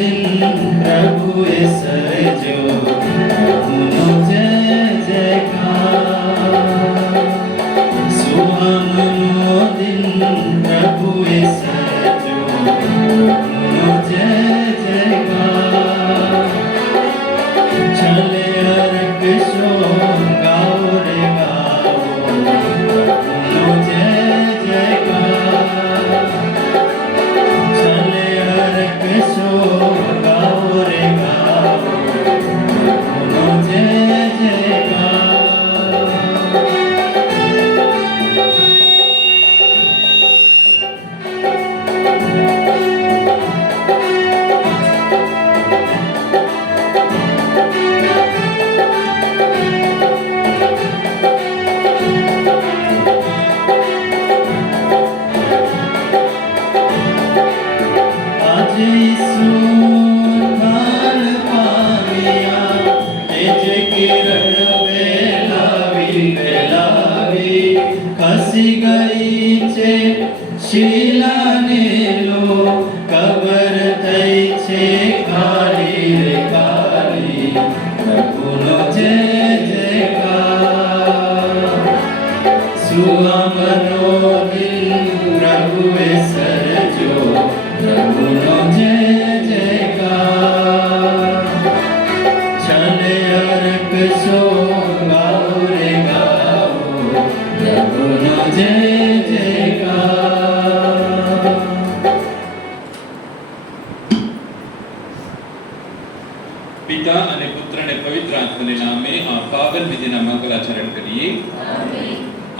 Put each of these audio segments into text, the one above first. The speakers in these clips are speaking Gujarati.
दिन प्रभुए सर्जो प्रभुनो जय जयकार सुहावनो दिन प्रभुए सर्जो प्रभुनो जय जयकार चले अरक शो गाओ रे गाओ प्रभुनो जय जयकार चले अरक शो गाओ रे गाओ प्रभुनो जय जयकार आज यीशु थान पाविया तेज किरण वेलावी वेलावी खसी गई छे शीलाने लो कबर થઈ છે ખાલી રે ખાલી પ્રભુનો જય જયકાર સુહાવનો દિન પ્રભુએ સર્જો પ્રભુનો જય જયકાર ચલે અરક શો ગાઓ રે ગાઓ પ્રભુનો જય જયકાર पिता અને પુત્ર અને પવિત્ર આત્માને નામે આ પાવન વિધિના મંગલાચરણ કરીએ.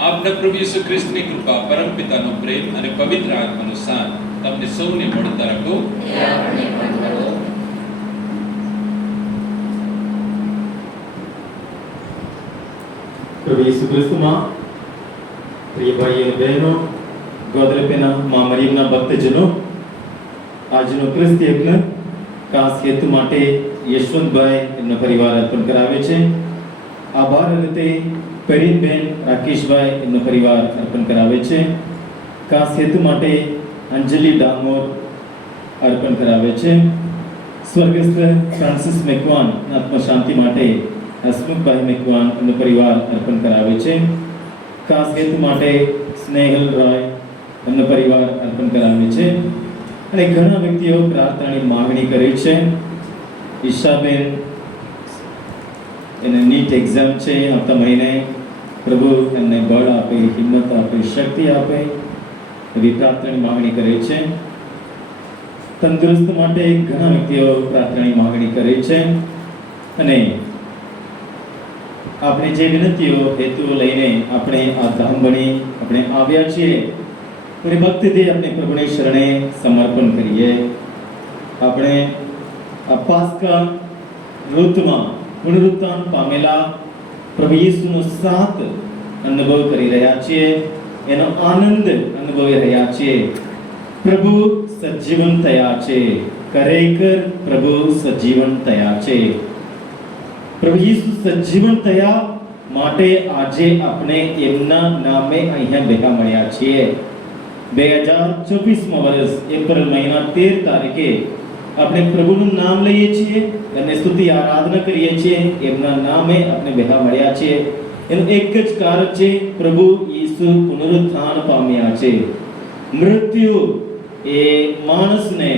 આપના પ્રભુ ઈસુ ખ્રિસ્તની કૃપા, પરમ પિતાનો પ્રેમ અને પવિત્ર આત્માનો સાથ તમને સૌને મળતા રાખો. प्रभु यीशु क्रिस्त में प्रिय भाई और बहनों, गौदरपेना मां मरियमना भक्तजनों, આજનો ક્રિસ્ત યજ્ઞ ખાસ હેતુ માટે યશવંતભાઈ એમના પરિવાર અર્પણ કરાવે છે. આભાર રીતે પરીનબેન રાકેશભાઈ એમનો પરિવાર અર્પણ કરાવે છે. ખાસ હેતુ માટે અંજલિ ડામોર અર્પણ કરાવે છે. સ્વર્ગસ્થ ફ્રાન્સિસ મેકવાન આત્મા શાંતિ માટે હસમુખભાઈ મેકવાન એમનો પરિવાર અર્પણ કરાવે છે. ખાસ હેતુ માટે સ્નેહલ રાય એમનો પરિવાર અર્પણ કરાવે છે. અને ઘણા વ્યક્તિઓ પ્રાર્થનાની માંગણી કરી છે. ઈશાબેન એને નીટ એક્ઝામ છે આવતા મહિને, પ્રભુ એમને બળ આપે, હિંમત આપે, શક્તિ આપે એવી પ્રાર્થનાની માંગણી કરે છે. તંદુરસ્ત માટે ઘણા વ્યક્તિઓ પ્રાર્થનાની માંગણી કરે છે. અને આપણે જે વિનંતીઓ હેતુઓ લઈને આપણે આ ધામ બની આપણે આવ્યા છીએ અને ભક્તિથી આપણે પ્રભુને શરણે સમર્પણ કરીએ. આપણે આ પાસ્કા ઋતુમાં પુનરુત્થાન પામેલા પ્રભુ ઈસુનો સાથ અનુભવ કરી રહ્યા છીએ, એનો આનંદ અનુભવી રહ્યા છીએ. પ્રભુ સજીવન થયા છે, ખરેખર પ્રભુ સજીવન થયા છે. પ્રભુ ઈસુ સજીવન થયા માટે આજે આપણે એમના નામે અહીંયા ભેગા મળ્યા છીએ. 2024માં વર્ષ એપ્રિલ મહિના 13 તારીખે આપણે પ્રભુનું નામ લઈએ છીએ અને સ્તુતિ આરાધના કરીએ છીએ. એમના નામે આપણે ભેગા મળ્યા છીએ. એનું એક જ કારણ છે, પ્રભુ ઈસુ પુનરુત્થાન પામ્યા છે. મૃત્યુ એ માણસને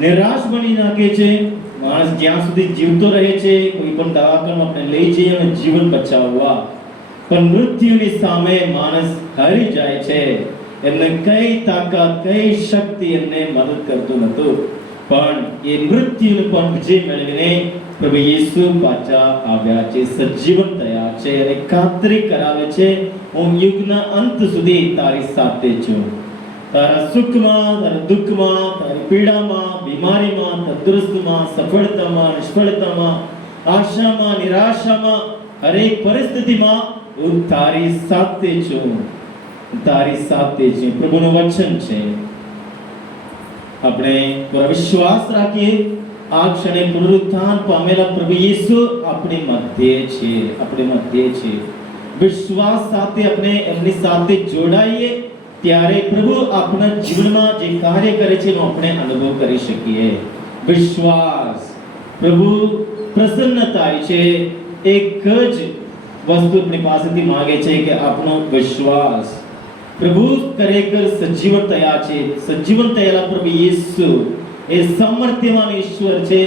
નિરાશ બની નાખે છે. માણસ જ્યાં સુધી જીવતો રહે છે, કોઈ પણ દવાખાનામાં આપણે લઈ જઈએ અને જીવન બચાવવા, પણ મૃત્યુની સામે માણસ હારી જાય છે. એમને કઈ તાકાત, કઈ શક્તિ એમને મદદ કરતું નતું. પણ એ મૃત્યુને પણ વિજય મેળવીને પ્રભુ ઈસુ પાછા આવ્યા છે, સજીવન થયા છે અને ખાતરી કરાવે છે, હું યુગના અંત સુધી તારી સાથે છું. તારા સુખમાં, તારા દુઃખમાં, તારી પીડામાં, બીમારીમાં, તંદુરસ્તીમાં, સફળતામાં, નિષ્ફળતામાં, આશામાં, નિરાશામાં, હરેક પરિસ્થિતિમાં હું તારી સાથે છું, તારી સાથે છું. પ્રભુનું વચન છે. આપણે પૂરો વિશ્વાસ રાખીએ, આ ક્ષણે પુનરુત્થાન પામેલા પ્રભુ ઈસુ આપણી મધ્યે છે, આપણી મધ્યે છે. વિશ્વાસ સાથે આપણે એમની સાથે જોડાઈએ ત્યારે પ્રભુ આપણા જીવનમાં જે કાર્ય કરે છે એનો આપણે અનુભવ કરી શકીએ. વિશ્વાસ, પ્રભુ પ્રસન્ન થાય છે. એક જ વસ્તુ આપણી પાસેથી માંગે છે કે આપણો વિશ્વાસ. પ્રભુ ખરેખર સજીવન થયા છે. સજીવન થયેલા પ્રભુ યેસુ એ સામર્થ્યવાન ઈશ્વર છે,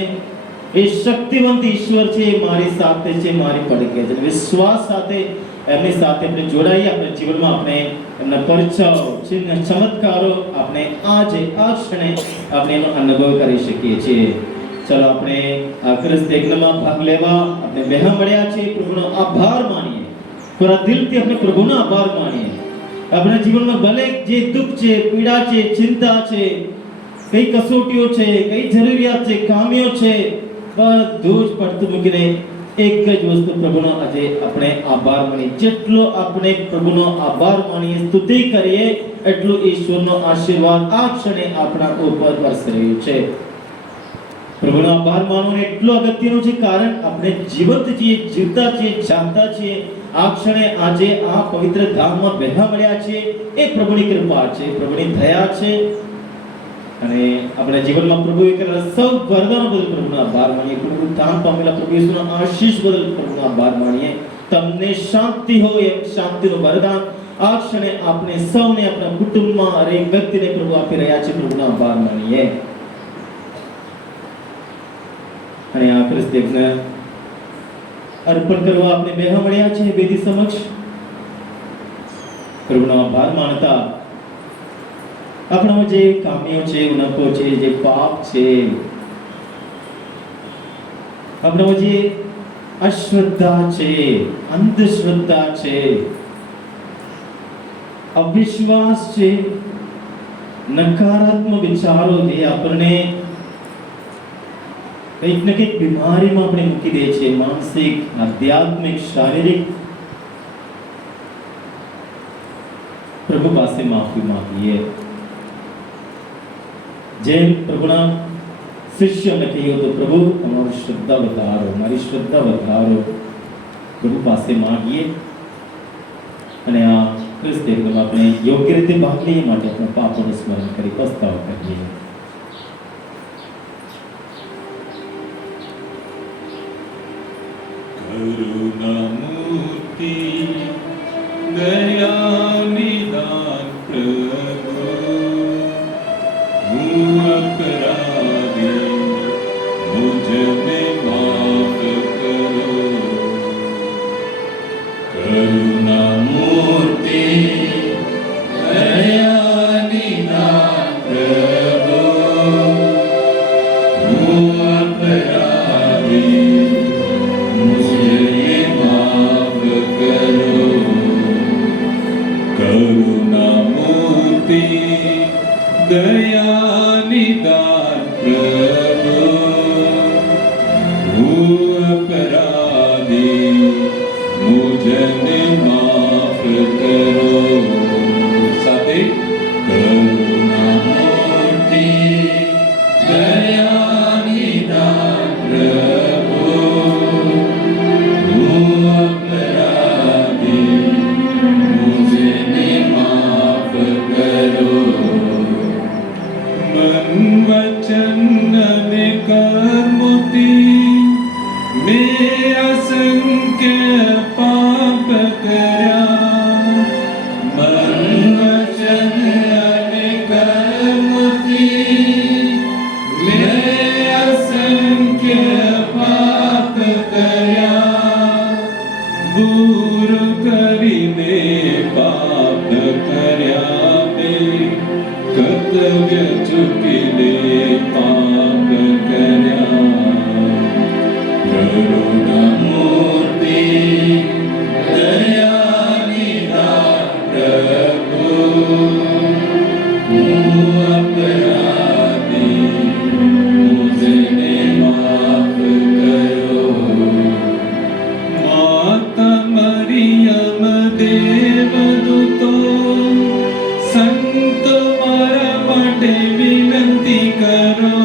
એ શક્તિવંત ઈશ્વર છે, મારી સાથે છે, મારી પડકે છે. વિશ્વાસ સાથે એમની સાથે આપણે જોડાઈએ. આપણા જીવનમાં આપણે એમના પરચાઓ, ચિહ્ન, ચમત્કારો આપણે આજે આ ક્ષણે આપણે એનો અનુભવ કરી શકીએ છીએ. ચલો આપણે આ ક્રિસ્તી યજ્ઞમાં ભાગ લેવા આપણે બેહા મળ્યા છે. પ્રભુનો આભાર માનીએ, પૂરા દિલથી આપણે પ્રભુનો આભાર માનીએ. આપણા જીવનમાં ભલે જે દુઃખ છે, પીડા છે, ચિંતા છે, કઈ કસોટીઓ છે, કઈ જરૂરિયાત છે, ખામીઓ છે, બધું જ પડતું મૂકીને એક જ વસ્તુ પ્રભુનો આજે આપણે આભાર માનીએ. જેટલો આપણે પ્રભુનો આભાર માનીએ, સ્તુતિ કરીએ, એટલું ઈશ્વરનો આશીર્વાદ આ ક્ષણે આપણા ઉપર વરસી રહ્યું છે. પ્રભુનો આભાર માનવું એટલું અગત્યનું છે, કારણ આપણે જીવંત છીએ, જીવતા છીએ, જાગતા છીએ. આ ક્ષણે આજે આ પવિત્ર ધામમાં બેઠા મળ્યા છે, એ પ્રભુની કૃપા છે, પ્રભુની દયા છે. અને આપણા જીવનમાં પ્રભુએ કરેલા સૌ વરદાનો બદલ પ્રભુનો આભાર માનીએ. પ્રભુ દાન પામેલા પ્રભુ ઈસુના આશીષ બદલ પ્રભુનો આભાર માનીએ. તમને શાંતિ હોય એમ શાંતિનું વરદાન આ ક્ષણે આપણે સૌને આપણા કુટુંબમાં હરેક વ્યક્તિને પ્રભુ આપી રહ્યા છે. પ્રભુનો આભાર માનીએ. અને આ ક્રિસ્તી યજ્ઞ અર્પણ કરવા આપણે બેહા મળ્યા છે વેદી સમક્ષ. પ્રભુનો આભાર માનતા આપણામાં જે ખામીઓ છે, ઉણપો છે, જે પાપ છે, આપણામાં જે અશ્રદ્ધા છે, અંધશ્રદ્ધા છે, અવિશ્વાસ છે, નકારાત્મક વિચારો જે આપણને કંઈક ને કંઈક બીમારીમાં આપણે મૂકી દે છે, માનસિક, આધ્યાત્મિક, શારીરિક. પ્રભુ પાસે માફી માંગીએ. જેમ પ્રભુના શિષ્યને કહ્યું તો પ્રભુ અમારી શ્રદ્ધા વધારો, મારી શ્રદ્ધા વધારો. પ્રભુ પાસે માંગીએ અને આ ક્રિસ્તી યજ્ઞમાં આપણે યોગ્ય રીતે ભાગ લઈએ માટે આપણે પાપોનું સ્મરણ કરી પસ્તાવ કરીએ. કરુણામૂર્તિ દયાનિદાન પ્રભુ, હું અપરાધી, મુझे માફ કરો. કરુણામૂર્તિ દયાનિદાન પ્રભુ, હું અપરાધી, મુझे માફ કરો. કરુણામૂર્તિ દયાનિદાન પ્રભુ, હું અપરાધી, મુझे માફ કરો. સાથે કરુણામૂર્તિ દયાનિદાન પ્રભુ, હું અપરાધી, મુझे માફ કરો. મન વચન અને કર્મોથી મેં અસંખ્ય પાપ કર્યા. મન વચન અને કર્મથી મેં અસંખ્ય પાપ કર્યા. દૂર કરીને પાપ કર્યા મેં, કર્તવ્ય ચૂકીને પાપ કર્યા. કરુણામૂર્તિ દયાનિદાન પ્રભુ, હું અપરાધી, મુझे માફ કરો. માતા મરિયમ દેવદૂતો સંતો મારા માટે વિનંતી કરો.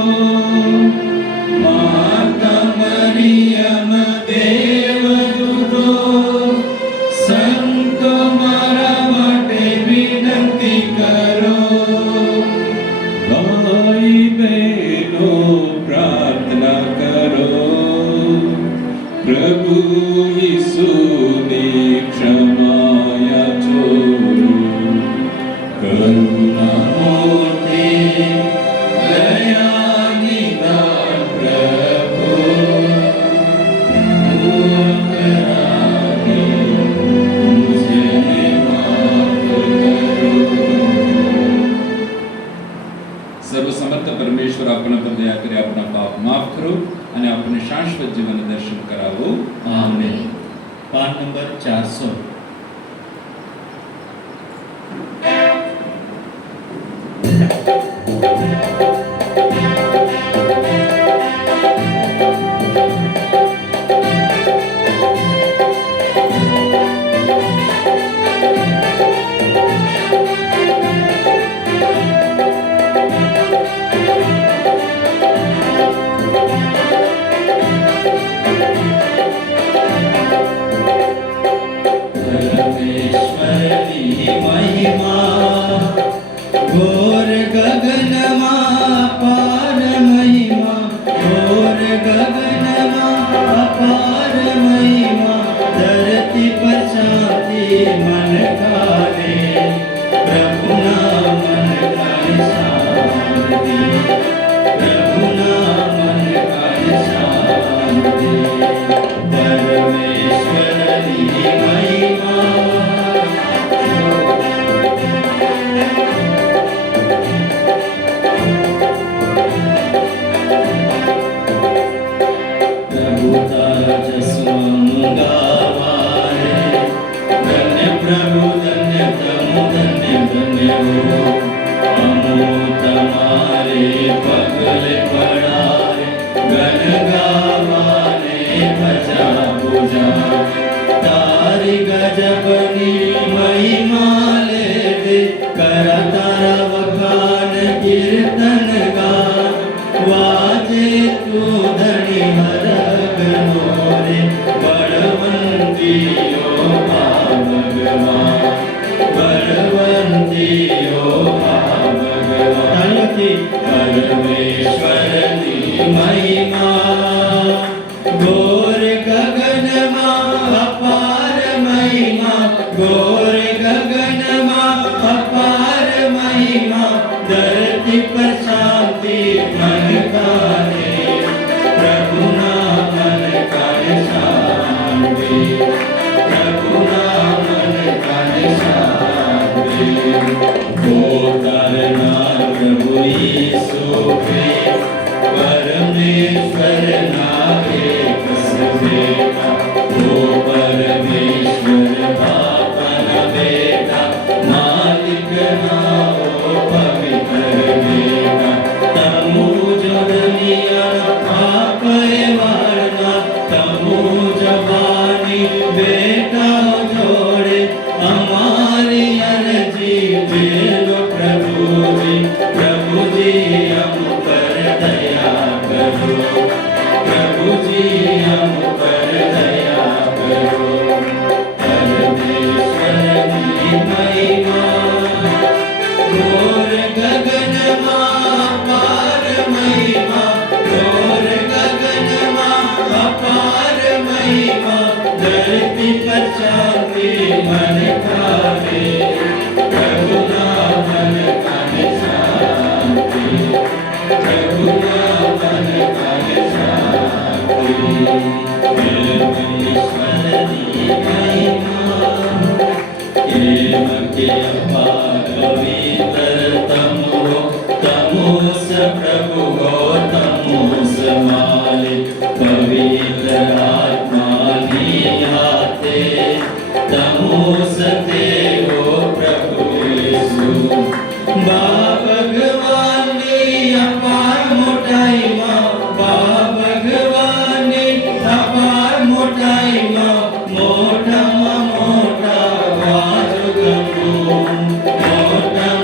માતા મરિયમ દેવદૂતો સંતો મારા માટે વિનંતી કરો. પ્રભુ ઈસુની ક્ષમાયા ચોરું કરુણામૂર્તિ દયાનિધાન પ્રભુ મૂર્ખરાની મુझे માફ કરો. સર્વસમર્થ પરમેશ્વર આપણા પર દયા કરી આપણા પાપ માફ કરો અને આપણને શાશ્વત જીવન દર્શન કરાવો. આમેન. પાઠ નંબર 400. પરમેશ્વરની મહિમા ઘોર ગગનમાં અપાર મહિમા, ઘોર ગગનમાં અપાર મહિમા, ધરતી પર શાંતિ મન કાલે, પ્રભુના મન કાલે શાંતિ, પ્રભુના મન કાલે શાંતિ. પરમેશ્વરની મહિમા પ્રભુ તારા જસવાનું ગાવા રે, ધન્ય પ્રભુ ધન્ય તમુ ધન્ય ધન્ય હો, અમો તમારે પગલે પડારે, ગન ગાવાને ભજા પૂજા. તારી ગજબની મહિમા લે દે, કરા તારા વખાણ કીર્તન ગાન, વાજે તું ધણી હરગનો રે, બળવંતીઓ આ ભગવાન, બળવંતીઓ આ ભગવાન. પરમેશ્વરની મહિમા ઘોર ગગનમાં અપાર મહિમા, ઘોર ગગનમાં અપાર મહિમા, ધરતી પર શાંતિ મન કાલે, પ્રભુના મન કાલે શાંતિ, પ્રભુના મન કાલે શાંતિ. પોતાના પ્રભુ ઈસુ પરમેશ્વરના એક બેટા, ઓ પરમેશ્વર બાપના બેટા, માલિકના ઓ પવિત્ર બેટા. તમુ જો દુનિયા આપે વાળના, તમુ જવાની બેટા જોડે, અમારી અરજી વેલો પ્રભુજી, પ્રભુજી અમ પર દયા કરો, પ્રભુજી અમ પર દયા કરો. પરમેશ્વરની મહિમા ઘોર ગગનમાં અપાર મહિમા, ઘોર ગગનમાં અપાર મહિમા, ધરતી પર શાંતિ મન કાલે, પ્રભુના મન કાલે શાંતિ, પ્રભુના મન કાલે શાંતિ. પરમેશ્વરની મહિમા કેમ કે અપાર પવિત્ર તમો, તમો સ પ્રભુ હો, તમો સ માલિક, પવિત્ર આત્માની હાથે, તમો સ દેવો પ્રભુ ઈસુ. બા ભગવાનની અપાર મોટાઈમાં, બા ભગવાનની અપાર મોટાઈમાં, મોટામાં મોટા વાજુ ગમો, મોટા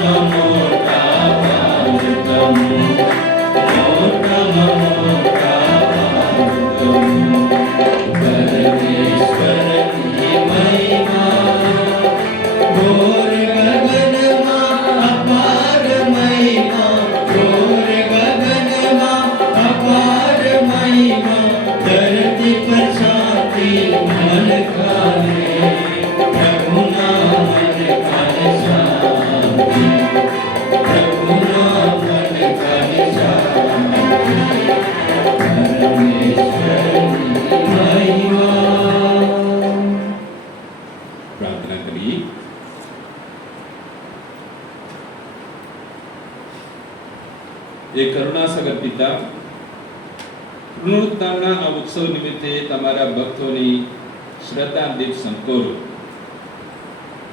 પુનરુત્થાનના આ ઉત્સવ નિમિત્તે તમારા ભક્તોની શ્રદ્ધા દીપ સંકોરો.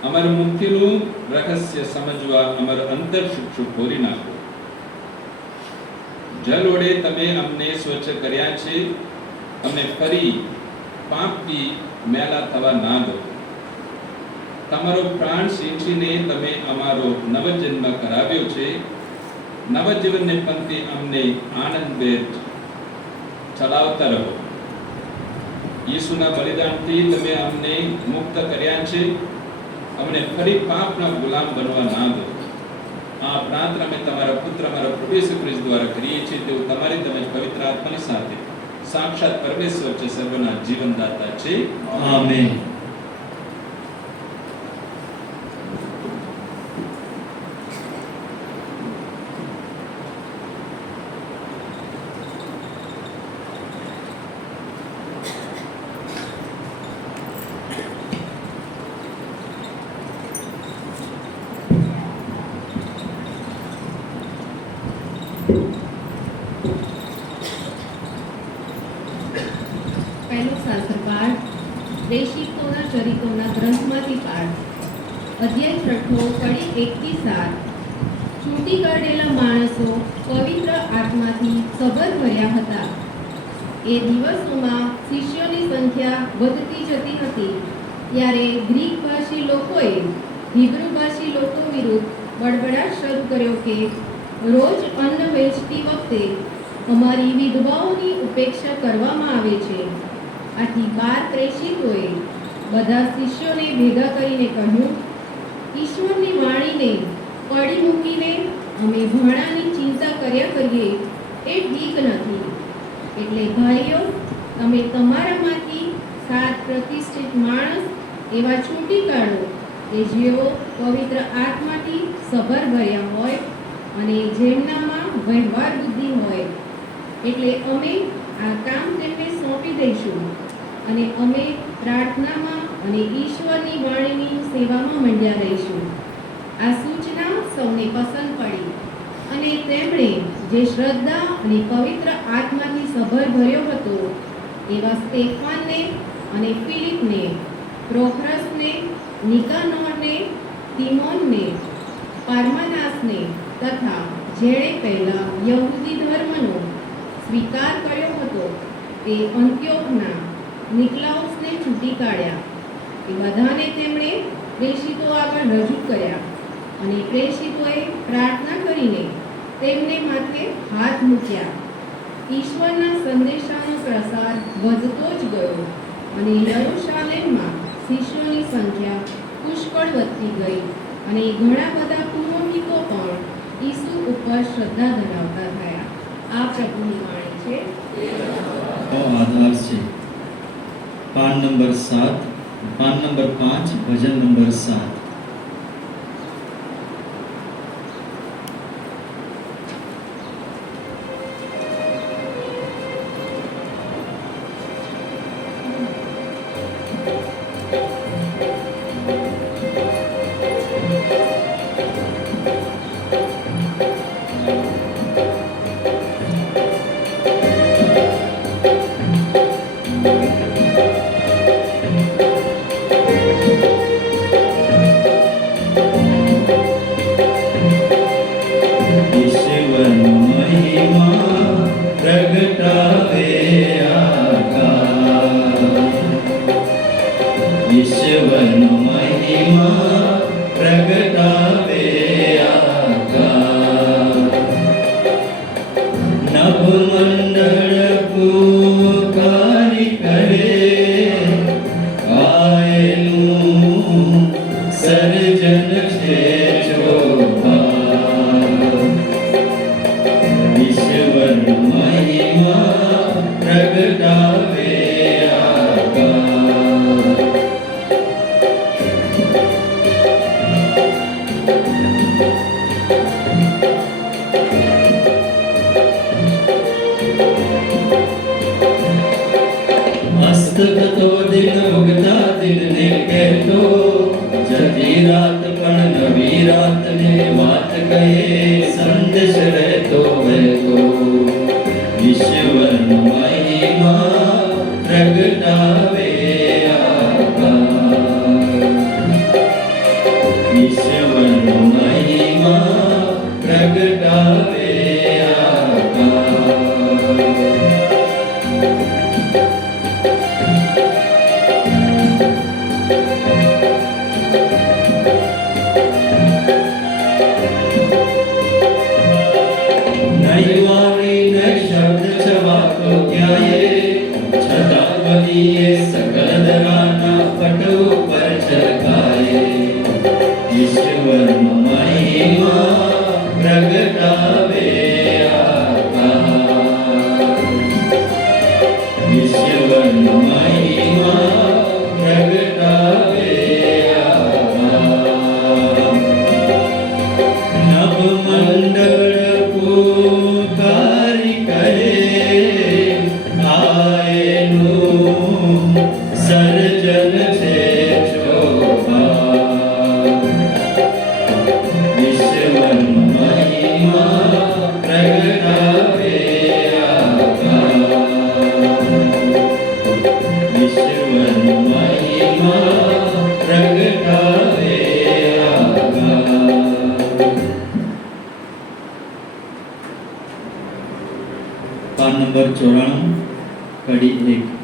અમારું મુક્તિનું રહસ્ય સમજવા અમારું અંતર ચક્ષુ ખોલી નાખો. જલ વડે તમે અમને સ્વચ્છ કર્યા છે, અમને ફરી પાપથી મેલા થવા ના દો. તમારો પ્રાણ સિંચીને તમે અમારો નવજન્મ કરાવ્યો છે. નવજીવનને પંક્તિ અમને આનંદભેર ચલાવતા રહો. ઈસુના બલિદાનથી તમે અમને મુક્ત કર્યા છે, અમને ફરી પાપના ગુલામ બનવા ના દો. આ પ્રાર્થના અમે તમારા પુત્ર અમારા પ્રભુ ઈસુ ખ્રિસ્ત દ્વારા કરીએ છીએ. તેઓ તમારી તેમજ પવિત્ર આત્માની સાથે સાક્ષાત પરમેશ્વર છે, સર્વના જીવનદાતા છે. આમેન. પહેલો શાસ્ત્ર પાઠ પ્રેષિતોના ચરિત્રોના ગ્રંથમાંથી પાઠ. અધ્યાય 6 કડી 1 થી 7. ચૂંટી કાઢેલા માણસો પવિત્ર આત્માથી સબર ભર્યા હતા. એ દિવસોમાં શિષ્યોની સંખ્યા વધતી જતી હતી. ત્યારે ગ્રીક ભાષી લોકોએ હિબ્રુ ભાષી લોકો વિરુદ્ધ બડબડાટ શરૂ કર્યો કે રોજ અન્ન વેચતી વખતે અમારી વિધવાઓની ઉપેક્ષા કરવામાં આવે છે. આથી 12 પ્રેષિતોએ બધા શિષ્યોને ભેગા કરીને કહ્યું, ઈશ્વરની વાણીને પડી મૂકીને અમે ભાણાની ચિંતા કર્યા કરીએ એ ઠીક નથી. એટલે ભાઈઓ, તમે તમારામાંથી 7 પ્રતિષ્ઠિત માણસ એવા છૂટી કાઢો કે જેઓ પવિત્ર આત્માથી સભર ભર્યા હોય અને જેમનામાં વ્યવહાર બુદ્ધિ હોય. એટલે અમે આ કામ તેમને સોંપી દઈશું અને અમે પ્રાર્થનામાં અને ઈશ્વરની વાણીની સેવામાં મંડ્યા રહીશું. આ સૂચના સૌને પસંદ પડી અને તેમણે જે શ્રદ્ધા અને પવિત્ર આત્માથી સભર ભર્યો હતો એવા સ્તેફાનને અને ફિલિપને, પ્રોખરસને, નિકાનોરને, તિમોનને, પાર્માનાસને તથા જેણે પહેલા યહૂદી ધર્મનો સ્વીકાર કર્યો હતો તે અંત્યોખના નિકલાઉસને છૂટી કાઢ્યા. એ બધાને તેમણે પ્રેષિતો આગળ રજૂ કર્યા અને પ્રેષિતોએ પ્રાર્થના કરીને તેમને માથે હાથ મૂક્યા. ઈશ્વરના સંદેશાનો પ્રસાર વધતો જ ગયો અને યરૂશાલેમમાં શિષ્યોની સંખ્યા પુષ્કળ વધતી ગઈ અને ઘણા બધા પુરોહિતો પણ ઈસુ ઉપર શ્રદ્ધા ધરાવતા થયા. આ પ્રભુની વાણી છે. આધાર છે. પાન નંબર 7, પાન નંબર 5, ભજન નંબર 7. ईश्वर પાન નંબર 94 કડી 1.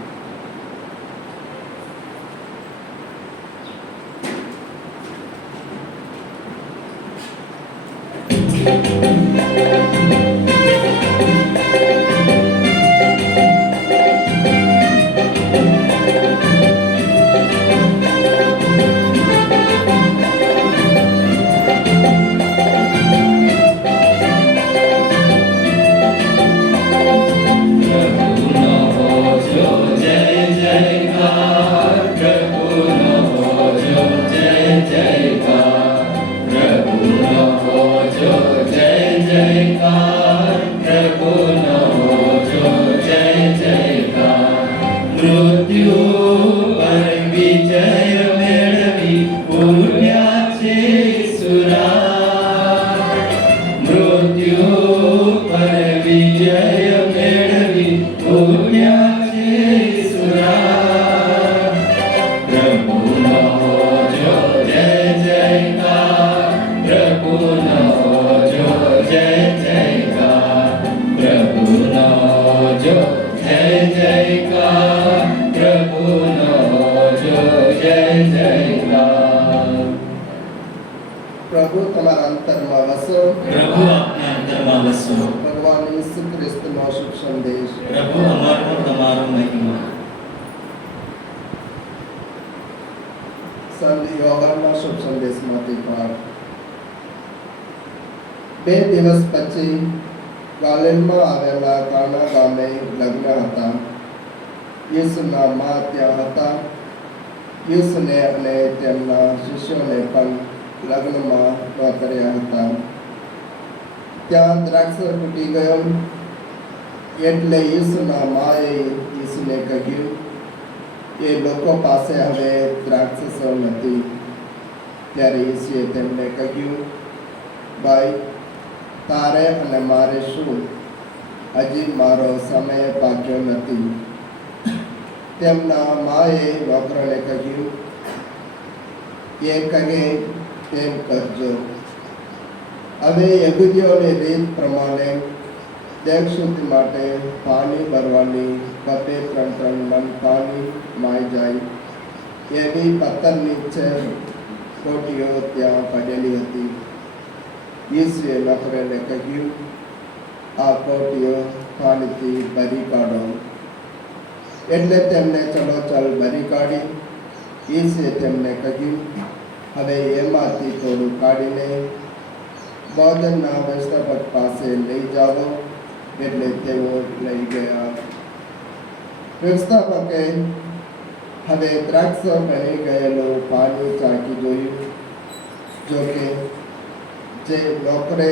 પ્રભુ તમારા અંતરમાં વસો. પ્રભુ આપના અંતરમાં વસો. ભગવાન ઈસુ ખ્રિસ્તનો શુભ સંદેશ. પ્રભુ અમારો તમારો મહિમા. સંત યોહાનના શુભ સંદેશમાંથી પાઠ. 2 દિવસ પછી ગાલિલમાં આવેલા કાના ગામે લગ્ન હતા. યેસુના મા ત્યાં હતા. યેસુને અને તેમના શિષ્યોને પણ લગ્નમાં નોતર્યા હતા. ત્યાં દ્રાક્ષ તૂટી ગયો એટલે યેસુના માએ યેસુને કહ્યું, એ લોકો પાસે હવે દ્રાક્ષ નથી. ત્યારે યેસુએ તેમને કહ્યું, ભાઈ, તારે અને મારે શું? હજી મારો સમય પાક્યો નથી. તેમના માએ નોકરોને કહ્યું, એ કહે તેમ કરજો. હવે યહૂદીઓની રીત પ્રમાણે દેહ શુદ્ધિ માટે પાણી ભરવાની 2-3 મણ પાણી માઈ જાય એવી પથ્થરની કોટીઓ ત્યાં પડેલી હતી. યેસુએ નોકરોને કહ્યું, આ કોટીઓ પાણીથી ભરી કાઢો. એટલે તેમને ચલોચલ ભરી કાઢી. યેસુએ તેમને કહ્યું, હવે એમાંથી થોડું કાઢીને ભોજનના વ્યવસ્થાપક પાસે લઈ જાઓ. એટલે તેઓ લઈ ગયા. વ્યવસ્થાપકે હવે દ્રાક્ષ બની ગયેલું પાણી ચાખી જોયું. જોકે જે નોકરે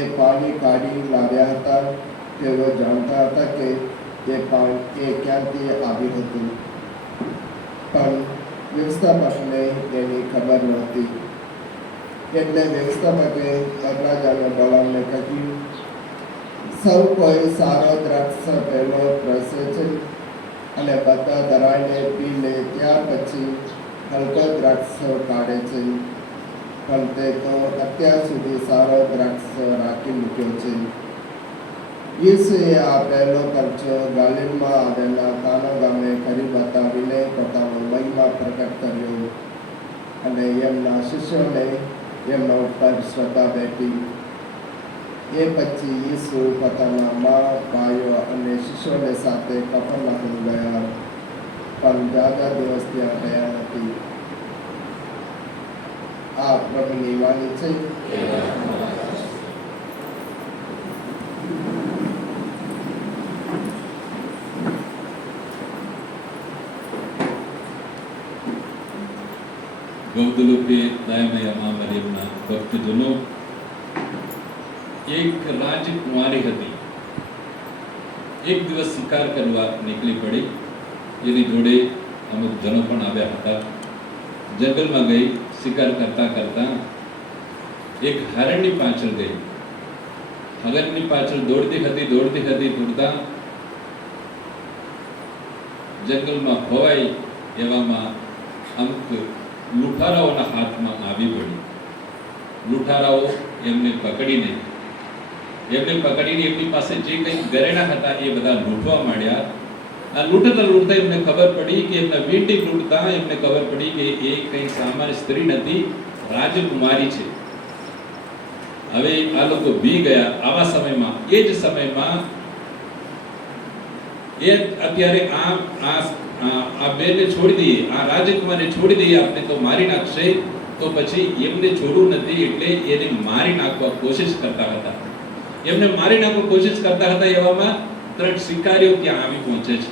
એ પાણી કાઢી લાવ્યા હતા તેઓ જાણતા હતા કે એ પાણી ક્યાંથી આવ્યું હતું, પણ વ્યવસ્થાપકને એની ખબર નહોતી. એટલે વ્યવસ્થાપકે વરરાજાને બોલાવીને કહ્યું, સૌ કોઈ સારો દ્રાક્ષ પહેલો પ્રસે છે અને બધા ધરાઈને પી લે, ત્યાર પછી હલકો દ્રાક્ષ કાઢે છે, પણ તે તો અત્યાર સુધી સારો દ્રાક્ષ રાખી મૂક્યો છે. યેસુએ આ પહેલો ખર્ચો ગાલિલમાં આવેલા કાના ગામે કરી બતાવીને પોતાનો મહિમા પ્રગટ કર્યો અને એમના શિષ્યોને એમના ઉપર શ્રદ્ધા બેઠી. એ પછી યેસુ પોતાના મા, ભાઈઓ અને શિષ્યોને સાથે કફરનહૂમ ગયા, પણ જ્યાદા દિવસ ત્યાં ગયા નથી. આ પ્રભુની વાણી છે. ગૌદલુપે દયામય મા મરિયમના ભક્તજનો, એક રાજકુમારી હતી. એક દિવસ શિકાર કરવા નીકળી પડી. એની જોડે અમુક જનો પણ આવ્યા હતા. જંગલમાં ગઈ. શિકાર કરતા કરતા એક હરણની પાછળ ગઈ. હરણની પાછળ દોડતી હતી દોડતા જંગલમાં ખોવાઈ એવામાં અમુક લૂંટારાઓના હાથમાં આવી પડી. લૂંટારાઓ એમને પકડીને એમને પકડીને એમની પાસે જે કંઈ ઘરેણા હતા એ બધા લૂંટવા માંડ્યા. આ લૂંટતા એમને ખબર પડી કે એમના વીંટી લૂંટતા એમને ખબર પડી કે એ કંઈ સામાન્ય સ્ત્રી નથી, રાજકુમારી છે. હવે આ લોકો બી ગયા. આવા સમયમાં, એ જ સમયમાં એ અત્યારે આ બેને છોડી દઈએ, આ રાજકુમારને છોડી દઈએ, આપણે તો મારી નાખશે, તો પછી એમને છોડવું નથી એટલે એને મારી નાખવા કોશિશ કરતા હતા. એમને મારી નાખવા કોશિશ કરતા હતા. એવામાં 3 શિકારીઓ ત્યાં આવી પહોંચે છે.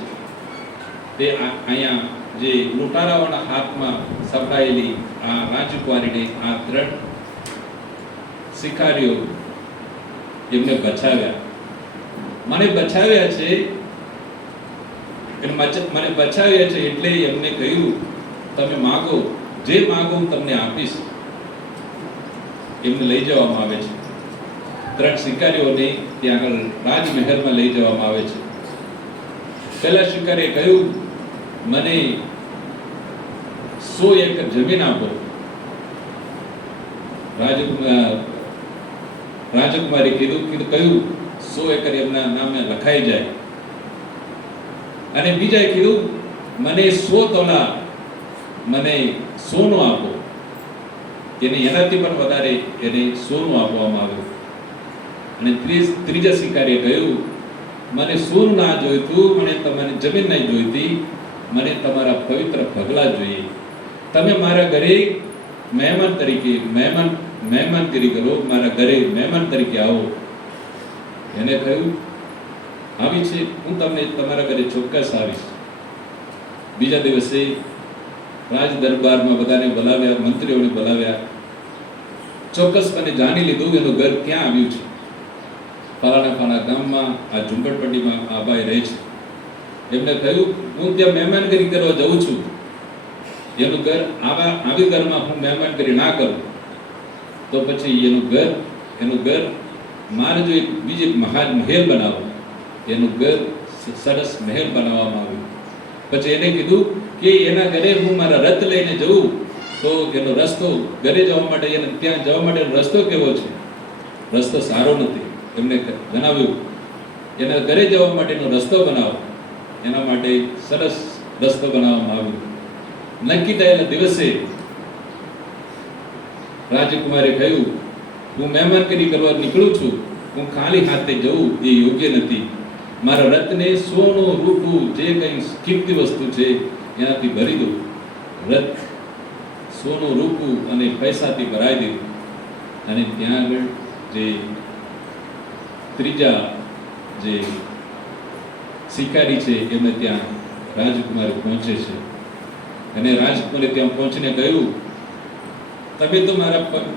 તે અહીંયા જે લૂંટારાઓના હાથમાં સપડાયેલી આ રાજકુમારીને આ 3 શિકારીઓ એમને બચાવ્યા. મને બચાવ્યા છે એટલે એમને કહ્યું, તમે માગો, જે માગો હું તમને આપીશ. એમને લઈ જવામાં આવે છે. 3 શિકારીઓને ત્યાં આગળ રાજમહેલમાં લઈ જવામાં આવે છે. પહેલા શિકારીએ કહ્યું, મને 100 એકર જમીન આપો. રાજકુમારી કહ્યું 100 એકર એમના નામે લખાઈ જાય. અને બીજાએ કીધું, મને 100 તોલા મને સોનું આપો. એનાથી પણ વધારે એને સોનું આપવામાં આવ્યું. અને ત્રીજા શિકારીએ કહ્યું, મને સોનું ના જોઈતું, મને તમારી જમીન નહીં જોઈતી, મને તમારા પવિત્ર પગલા જોઈએ. તમે મારા ઘરે મહેમાન તરીકે મહેમાનગીરી કરો, મારા ઘરે મહેમાન તરીકે આવો. એને કહ્યું, આવી છે, હું તમને તમારા ઘરે ચોક્કસ આવીશ. બીજા દિવસે રાજ દરબારમાં બધાને બોલાવ્યા, મંત્રીઓને બોલાવ્યા. ચોક્કસપણે જાણી લીધું એનું ઘર ક્યાં આવ્યું છે. ફલાણા ગામમાં આ ઝુંપડપટ્ટીમાં આ ભાઈ રહે છે. એમને કહ્યું, હું ત્યાં મહેમાનગીરી કરવા જઉં છું. એનું ઘર આવી ઘરમાં હું મહેમાનગીરી ના કરું તો પછી એનું ઘર મારે જો બીજી મહાન મહેલ બનાવો. એનું ઘર સરસ મહેલ બનાવવામાં આવ્યું. પછી એને કીધું કે એના ઘરે હું મારા રથ લઈને જઉં તો એનો રસ્તો ઘરે જવા માટે, એને ત્યાં જવા માટેનો રસ્તો કેવો છે? રસ્તો સારો નથી. એમને જણાવ્યું, એના ઘરે જવા માટેનો રસ્તો બનાવો. એના માટે સરસ રસ્તો બનાવવામાં આવ્યો. નક્કી થયેલા દિવસે રાજકુમારે કહ્યું, હું મહેમાનગીરી કરવા નીકળું છું, હું ખાલી હાથે જવું એ યોગ્ય નથી. મારા રથને સોનું રૂપું જે કંઈ કિંમતી વસ્તુ છે એનાથી ભરી દઉં. રથ સોનું રૂપું અને પૈસાથી ભરાઈ દીધું. અને ત્યાં આગળ જે ત્રીજા જે શિકારી છે એમને ત્યાં રાજકુમારી પહોંચે છે. અને રાજકુમારે ત્યાં પહોંચીને કહ્યું, તમે તો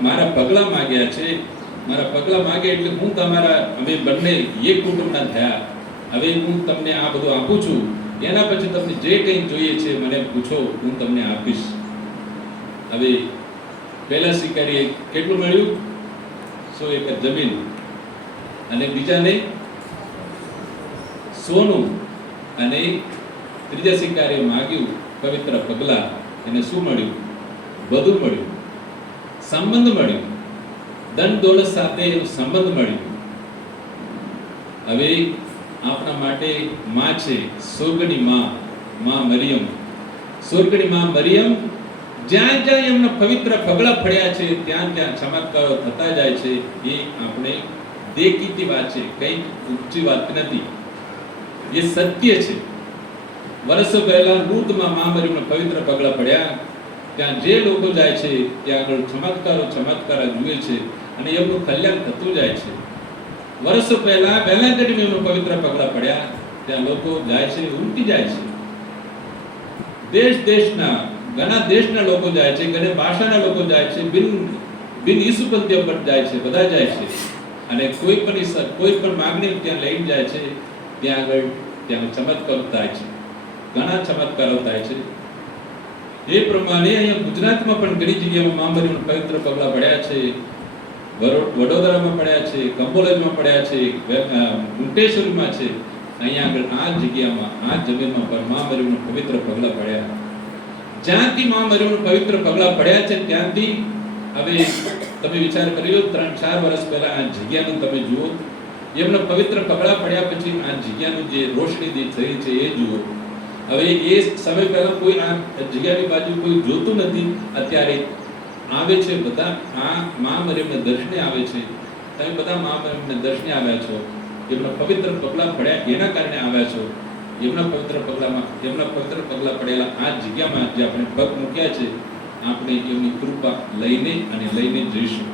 મારા પગલા માંગ્યા છે. મારા પગલા માંગ્યા એટલે હું અમે બંને એક કુટુંબના થયા. હવે હું તમને આ બધું આપું છું. એના પછી તમને જે કંઈ જોઈએ છે મને પૂછો, હું તમને આપીશ. હવે પહેલા શિકારીએ કેટલું મળ્યું? 100 એકર જમીન. અને બીજાને સોનું. અને ત્રીજા શિકારીએ માગ્યું પવિત્ર પગલા. એને શું મળ્યું? બધું મળ્યું. સંબંધ મળ્યું. ધન દોલત સાથે એનો સંબંધ મળ્યો. હવે આપણા માટે માં છે, સ્વર્ગની માં મરિયમ. સ્વર્ગની માં મરિયમ જ્યાં જ્યાં એમના પવિત્ર પગલા પડ્યા છે ત્યાં ત્યાં ચમત્કારો થતા જાય છે. એ આપણે દેખીતી વાત છે, કઈ ઊંચી વાત નથી. એ સત્ય છે. વર્ષો પહેલા લૂટમાં માં મરિયમના પવિત્ર પગલા પડ્યા. ત્યાં જે લોકો જાય છે ત્યાં આગળ ચમત્કાર જુએ છે અને એમનું કલ્યાણ થતું જાય છે. વર્ષો પહેલા બેલાગઢમાં એમનું પવિત્ર પગલા પડ્યા. ત્યાં લોકો જાય છે, ઉમટી જાય છે. દેશના ઘણા દેશના લોકો જાય છે, ઘણી ભાષાના લોકો જાય છે, બિન ઈસુપંથીઓ પર જાય છે, બધા જાય છે. અને કોઈ પણ માગણી ત્યાં લઈને જાય છે. ત્યાં ચમત્કાર થાય છે, ઘણા ચમત્કારો થાય છે. એ પ્રમાણે અહીંયા ગુજરાતમાં પણ ઘણી જગ્યામાં મા મરિયમના પવિત્ર પગલા પડ્યા છે. વડોદરામાં પડ્યા છે, કંબોલજમાં પડ્યા છે, મુંટેશ્વરીમાં છે. અહીંયા આગળ આ જગ્યામાં, આ જમીનમાં પર મા મરિયમના પવિત્ર પગલા પડ્યા. જ્યાંથી મા મરિયમના પવિત્ર પગલા પડ્યા છે ત્યાંથી હવે તમે વિચાર કરી લો, 3-4 વર્ષ પહેલા આ જગ્યાનું તમે જુઓ, એમના પવિત્ર પગલા પડ્યા પછી આ જગ્યાનું જે રોશની જે થઈ છે એ જુઓ. હવે એ સમય પહેલા કોઈ આ જગ્યાની બાજુ કોઈ જોતું નથી, અત્યારે આવે છે બધા. આ મા મરિયમને દર્શને આવે છે. તમે બધા મા મરિયમને દર્શને આવ્યા છો, એમના પવિત્ર પગલા પડ્યા એના કારણે આવ્યા છો. એમના પવિત્ર પગલા પડેલા આ જગ્યામાં જે આપણે પગ મૂક્યા છે, આપણે એમની કૃપા લઈને જઈશું.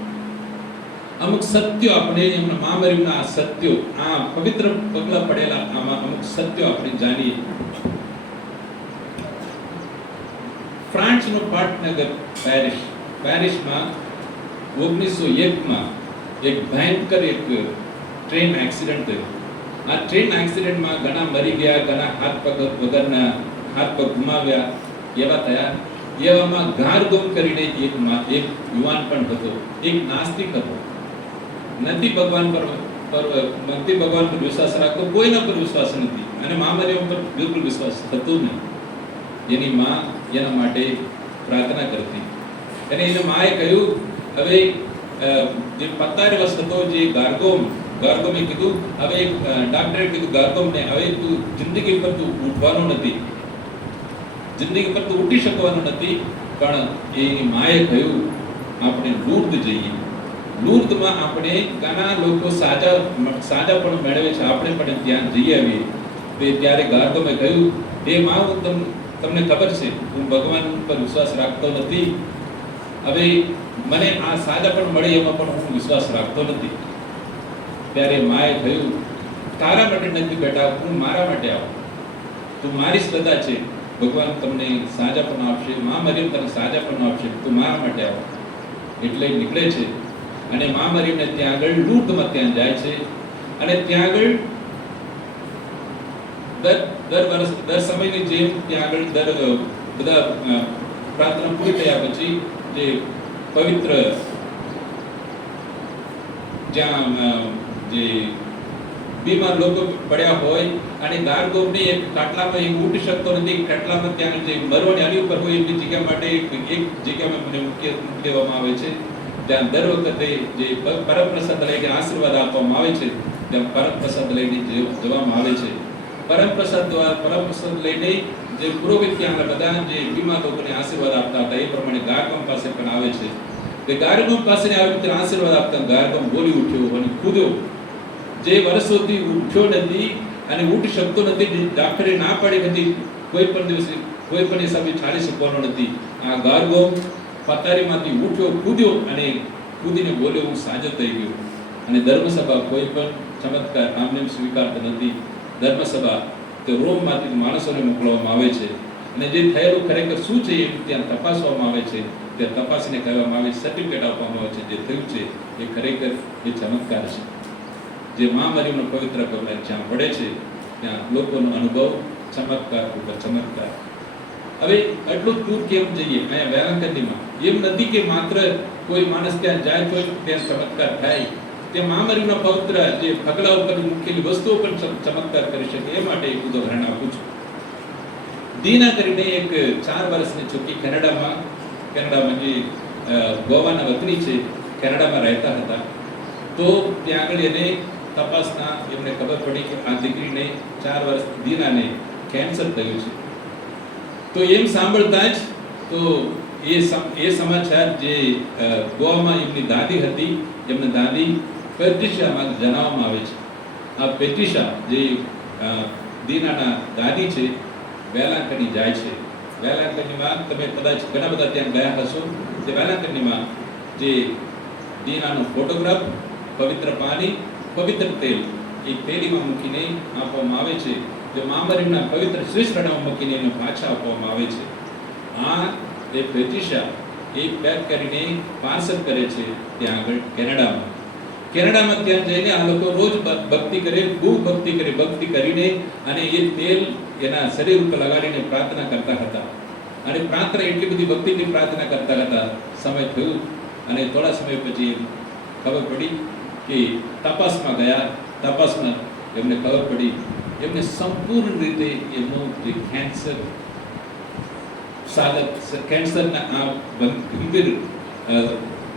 અમુક સત્યો આપણે એમના મા મરિયમના આ સત્યો, આ પવિત્ર પગલા પડેલા આમાં અમુક સત્યો આપણે જાણીએ. ફ્રાન્સનો પાટનગર પેરિસમાં 1901માં એક ભયંકર ટ્રેન એક્સિડન્ટ થયો. આ ટ્રેન એક્સિડન્ટમાં ઘણા મરી ગયા, ઘણા હાથ પગ ગુમાવ્યા, એવા થયા. એવામાં ગારગોમ કરીને એક યુવાન પણ હતો, એક નાસ્તિક હતો. નથી ભગવાન પર વિશ્વાસ રાખતો, કોઈના પર વિશ્વાસ નથી, અને મા મરિયમ પર બિલકુલ વિશ્વાસ થતો નહીં. એની માં એના માટે પ્રાર્થના કરતી, અને એના માએ કહ્યું, હવે જે 45 વર્ષ હતો જે ગાર્ગોમે કીધું, હવે ડોક્ટરે કીધું ગાર્ગોમને, હવે તું જિંદગી પર તું ઉઠવાનો નથી, જિંદગી પર તું ઉઠી શકવાનો નથી. પણ એની માએ કહ્યું, આપણે લૂર્દ જઈએ. લૂર્દમાં આપણે ઘણા લોકો સાજા પણ મેળવે છે, આપણે પણ ત્યાં જઈ આવીએ. ત્યારે ગાર્ગોમે કહ્યું, હે માં, હું તમને ખબર છે હું ભગવાન પર વિશ્વાસ રાખતો નથી, હવે મને આ સાજા પણ મળે એમાં પણ હું વિશ્વાસ રાખતો નથી. ત્યારે માએ કહ્યું, તારા માટે નથી બેટા, હું મારા માટે આવું. તું મારી શ્રદ્ધા છે, ભગવાન તમને સાજા પણ આપશે, મા મરિયમ તને સાજા પણ આપશે, તું મારા માટે આવો. એટલે નીકળે છે, અને મા મરિયમને ત્યાં આગળ લૂર્દમાં ત્યાં જાય છે. અને ત્યાં આગળ દર સમયની જેમ ત્યાં આગળ બધા પ્રાર્થના પૂરી થયા પછી જે પવિત્ર જ્યાં જે બીમાર લોકો પડ્યા હોય, અને ગાર્ગોમને એક ખાટલામાં એ ઉઠી શકતો નથી, ખાટલામાં ત્યાં જે મરવાની આની ઉપર હોય એની જગ્યા માટે એક જગ્યામાં મને મૂકી દેવામાં આવે છે. ત્યાં દર વખતે જે પરમપ્રસાદ લઈને આશીર્વાદ આપવામાં આવે છે, ત્યાં પરમપ્રસાદ લઈને જવામાં આવે છે. પરમપ્રસાદ લઈને જે પુરોહિત ત્યાં બધા જે બીમાર લોકોને આશીર્વાદ આપતા હતા, એ પ્રમાણે ગાર્ગોમ પાસે પણ આવે છે. તે ગાર્ગોમ પાસે આવી રીતે આશીર્વાદ આપતા ગાર્ગોમ બોલી ઉઠ્યો અને કૂદ્યો. જે વર્ષોથી ઉઠ્યો નથી અને ઉઠી શકતો નથી, ડોક્ટરે ના પાડી હતી, કોઈ પણ દિવસે કોઈ પણ હિસાબે ચાલી શકવાનો નથી. આ ગાર્ગોમ પથારીમાંથી ઉઠ્યો, કૂદ્યો, અને કૂદીને બોલ્યો, હું સાજો થઈ ગયો. અને ધર્મસભા કોઈ પણ ચમત્કાર આમને સ્વીકારતા નથી. ધર્મસભા તે રોમમાંથી માણસોને મોકલવામાં આવે છે, અને જે થયેલું ખરેખર શું છે એ ત્યાં તપાસવામાં આવે છે. તે તપાસીને કહેવામાં આવે, સર્ટિફિકેટ આપવામાં આવે છે, જે થયું છે એ ખરેખર એ ચમત્કાર છે. જે મા મરિયમનો પવિત્ર પગલા જ્યાં પડે છે, ત્યાં લોકોનો અનુભવ ચમત્કાર ઉપર ચમત્કાર. હવે એટલું દૂર કેમ જઈએ? અહીંયા વેલાંકનીમાં એમ નથી કે માત્ર કોઈ માણસ ત્યાં જાય તો ત્યાં ચમત્કાર થાય. તે મા મરિયમના પવિત્ર જે પગલા ઉપર મૂકેલી વસ્તુઓ પણ ચમત્કાર કરી શકે, એ માટે એક ઉદાહરણ આપું છું. દીના કરીને એક 4 વર્ષની છોકરી કેનેડામાં જે ગોવાના વતની છે, કેનેડામાં રહેતા હતા. તો ત્યાં આગળ એને તપાસના એમને ખબર પડી કે આ દીકરીને 4 વર્ષ દીનાને કેન્સર થયું છે. તો એમ સાંભળતા જ તો એ સમાચાર જે ગોવામાં એમની દાદી હતી, એમની દાદી પેટ્રિશિયામાં જણાવવામાં આવે છે. આ પેટ્રિશિયા જે દીનાના દાદી છે, વેલાંકની જાય છે. વેલાંકનીમાં તમે કદાચ ઘણા બધા ત્યાં ગયા હશો. તે વેલાંકનીમાં જે દીનાનો ફોટોગ્રાફ, પવિત્ર પાણી, પવિત્ર તેલ એ થેલીમાં મૂકીને આપવામાં આવે છે. જે મા મરિયમના પવિત્ર શ્રીસ્તડામાં મૂકીને એને પાછા આપવામાં આવે છે. આ એ પેટ્રિશિયા એ પેક કરીને પાર્સલ કરે છે ત્યાં આગળ કેનેડામાં ત્યાં જઈને આ લોકો રોજ ભક્તિ કરે, ખૂબ ભક્તિ કરે. ભક્તિ કરીને અને એ તેલ એના શરીર ઉપર લગાડીને પ્રાર્થના કરતા હતા. અને પ્રાર્થના એટલી બધી ભક્તિની પ્રાર્થના કરતા હતા. સમય થયું અને થોડા સમય પછી ખબર પડી કે તપાસમાં ગયા. તપાસમાં એમને ખબર પડી, એમને સંપૂર્ણ રીતે એમનું જે કેન્સરના આ ગંભીર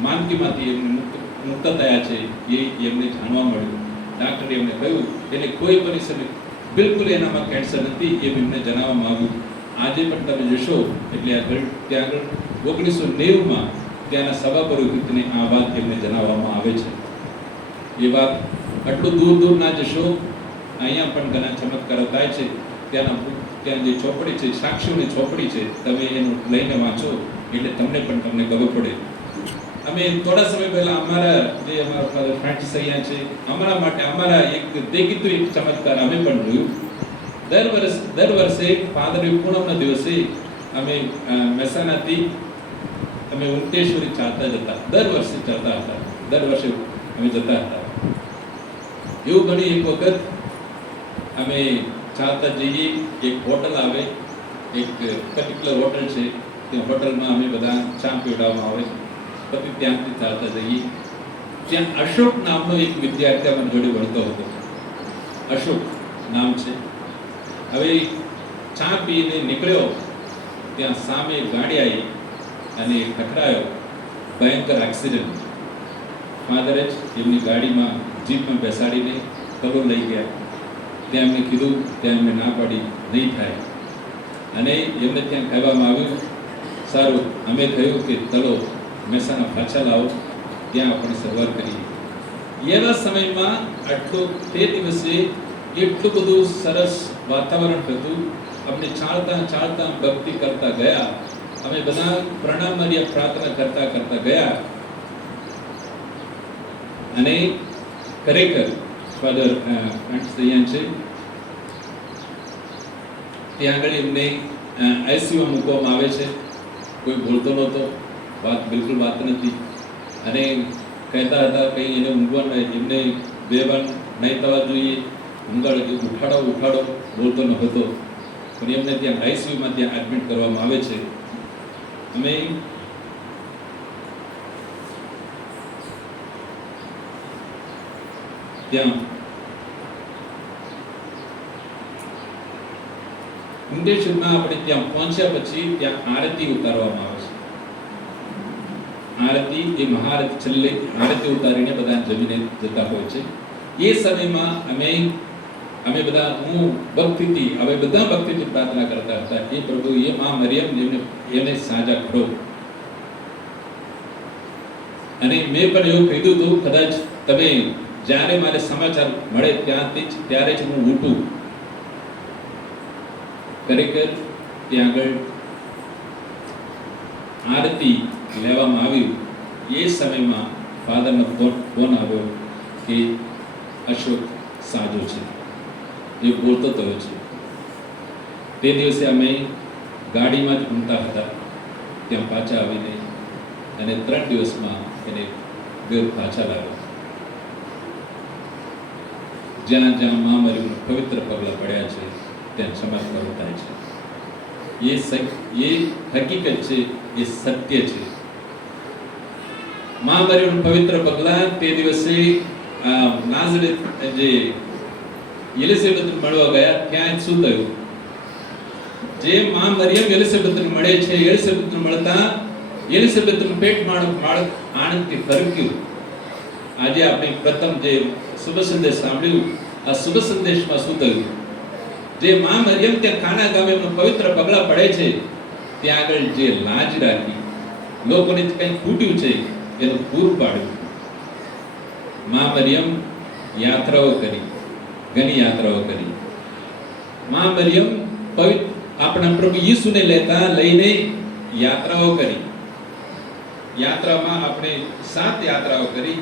માનકીમાંથી એમને મુક્ત થયા છે એ એમને જાણવા મળ્યું. ડાક્ટરે એમને કહ્યું એટલે કોઈ પરિસ્થિતિ બિલકુલ એનામાં કેન્સર નથી એમ એમને જણાવવામાં આવ્યું. આજે પણ તમે જશો એટલે આગળ ત્યાં આગળ 1990માં ત્યાંના સભા પુરોહિતને આ વાત એમને જણાવવામાં આવે છે. એ વાત આટલું દૂર દૂર ના જશો, અહીંયા પણ ઘણા ચમત્કારો થાય છે. ત્યાં જે ચોપડી છે, સાક્ષીઓની ચોપડી છે, તમે એનું લઈને વાંચો એટલે તમને ખબર પડે. અમે થોડા સમય પહેલા અમારા ફ્રેન્ડ્સ અહીંયા છે, અમારા માટે અમારા એક દેખીતું એક ચમત્કાર અમે પણ જોયું. દર વર્ષે પાદરી પૂનમના દિવસે અમે મહેસાણાથી અમે ઉંટેશ્વરી ચાલતા જતા, દર વર્ષે અમે જતા હતા. એવું બની એક વખત અમે ચાલતા જઈએ, એક હોટલ આવે, એક પર્ટિક્યુલર હોટલ છે, તે હોટલમાં અમે બધા ચા પીવડાવવામાં આવે. પછી ત્યાંથી ચાલતા જઈએ, ત્યાં અશોક નામનો એક વિદ્યાર્થી અમારી જોડે ભણતો હતો. અશોક નામ છે. હવે ચા પીને નીકળ્યો, ત્યાં સામે ગાડી આવી અને ટકરાયો. ભયંકર એક્સિડન્ટ. ફાધરે જ એમની ગાડીમાં જીપમાં બેસાડીને કલોલ લઈ ગયા. ત્યાં એમને કીધું, ત્યાં એમને ના પાડી, નહીં થાય. અને એમને ત્યાં કહેવામાં આવ્યું, સારું, અમે કહ્યું કે ચલો મહેસાણા પાછા લાવો, ત્યાં આપણે સવાર કરીએ. એવા સમયમાં તે દિવસે એટલું બધું સરસ વાતાવરણ હતું. આપણે ચાલતા ભક્તિ કરતા ગયા. અમે બધા પ્રણામ માર્યા, પ્રાર્થના કરતા ગયા. અને ખરેખર ફાધર અહીંયા છે, ત્યાં આગળ એમને આઈસીયુમાં મૂકવામાં આવે છે. કોઈ બોલતો નહોતો, બિલકુલ વાત નથી. અને કહેતા હતા કંઈ એને ઊંઘવા, એમને બેભાન નહીં થવા જોઈએ, ઉઠાડો, બોલતો ન હતો. પણ એમને ત્યાં આઈસીયુમાં ત્યાં એડમિટ કરવામાં આવે છે. અમે ત્યાં મુંડેશ્વરમાં આપણે ત્યાં પહોંચ્યા પછી ત્યાં આરતી ઉતારવામાં આવે છે. આરતી એ મહાઆરતી, છેલ્લે આરતી ઉતારીને બધા જમીને જતા હોય છે. એ સમયમાં અમે બધા ભક્તિથી પ્રાર્થના કરતા હતા, એ પ્રભુ, એ માં મરિયમ એને સાજા કરો. અને મેં પણ એવું કીધું હતું, કદાચ તમે જ્યારે મારે સમાચાર મળે ત્યારે જ હું ઉઠું. ખરેખર ત્યાં આગળ આરતી લેવામાં આવ્યું. એ સમયમાં ફાધરનો ફોન આવ્યો કે અશોક સાજો છે, એ બોલતો થયો છે. તે દિવસે અમે ગાડીમાં જ ઊંઘતા હતા, ત્યાં પાછા આવીને અને 3 દિવસમાં એને ઘર પાછા લાવ્યો. જ્યાં જ્યાં મા મરિયમના પવિત્ર પગલા પડ્યા છે ત્યાં ચમત્કારો થાય છે. એ હકીકત છે, એ સત્ય છે. મા મરિયમના પવિત્ર પગલા તે દિવસે નાઝરેથ જે એલિઝાબેથને મળવા ગયા, ત્યાં શું થયું? જે મા મરિયમ એલિઝાબેથને મળે છે, એલિઝાબેથને મળતા એલિઝાબેથનું પેટ આનંદથી ફરક્યું. આજે આપણે પ્રથમ જે શુભ સંદેશ સાંભળ્યું, આ શુભ સંદેશમાં શું થયું? જે મા મરિયમ ત્યાં કાના ગામે પવિત્ર પગલા પડે છે, ત્યાં આગળ જે લાજ રાખી, લોકોને કંઈ ખૂટ્યું છે એનું પૂરું પાડ્યું. મા મરિયમ યાત્રાઓ કરી, ઘણી યાત્રાઓ કરી. મા મરિયમ આપણા પ્રભુ ઈસુને લઈને યાત્રાઓ કરી. યાત્રામાં આપણે 7 યાત્રાઓ કરી.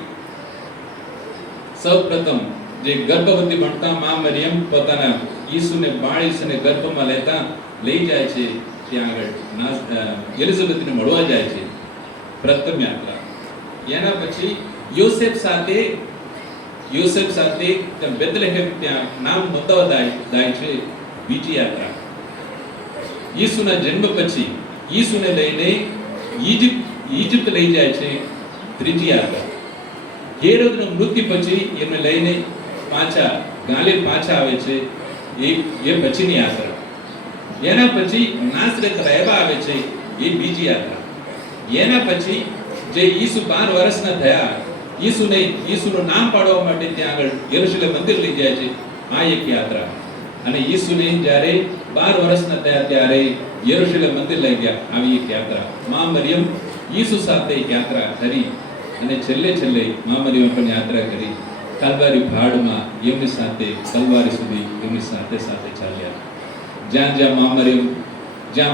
સૌપ્રથમ જે ગર્ભવતી બનતા મા મરિયમ પોતાના ઈસુને બાળીને ગર્ભમાં લઈ જાય છે, ત્યાં આગળ એલિઝાબેથને મળવા જાય છે, પ્રથમ યાત્રા. એના પછી યોસેફ સાથે બેથલેહેમ ત્યાં નામ નોંધાવા જાય છે, બીજી યાત્રા. ઈસુના જન્મ પછી ઈસુને લઈને ઈજિપ્ત લઈ જાય છે, ત્રીજી યાત્રા. હેરોદના મૃત્યુ પછી એમને લઈને ગાલિલ પાછા આવે છે, એ પછીની યાત્રા. એના પછી નાસરેત રહેવા આવે છે, એ બીજી યાત્રા. એના પછી જે ઈસુ 12 વર્ષના થયા, ઈસુનું નામ પાડવા માટે ત્યાં આગળ યરુશલેમ મંદિર લઈ જાય છે. આ એક યાત્રા. અને ઈસુને જ્યારે 12 વર્ષના થયા ત્યારે યરુશલેમ મંદિર લઈ ગયા. આવી એક યાત્રા. મા મરિયમ ઈસુ સાથે યાત્રા કરી અને છેલ્લે મા મરિયમ પણ યાત્રા કરી. કાલવારી પહાડમાં એમની સાથે કલવારી સુધી એમની સાથે ચાલ્યા. જ્યાં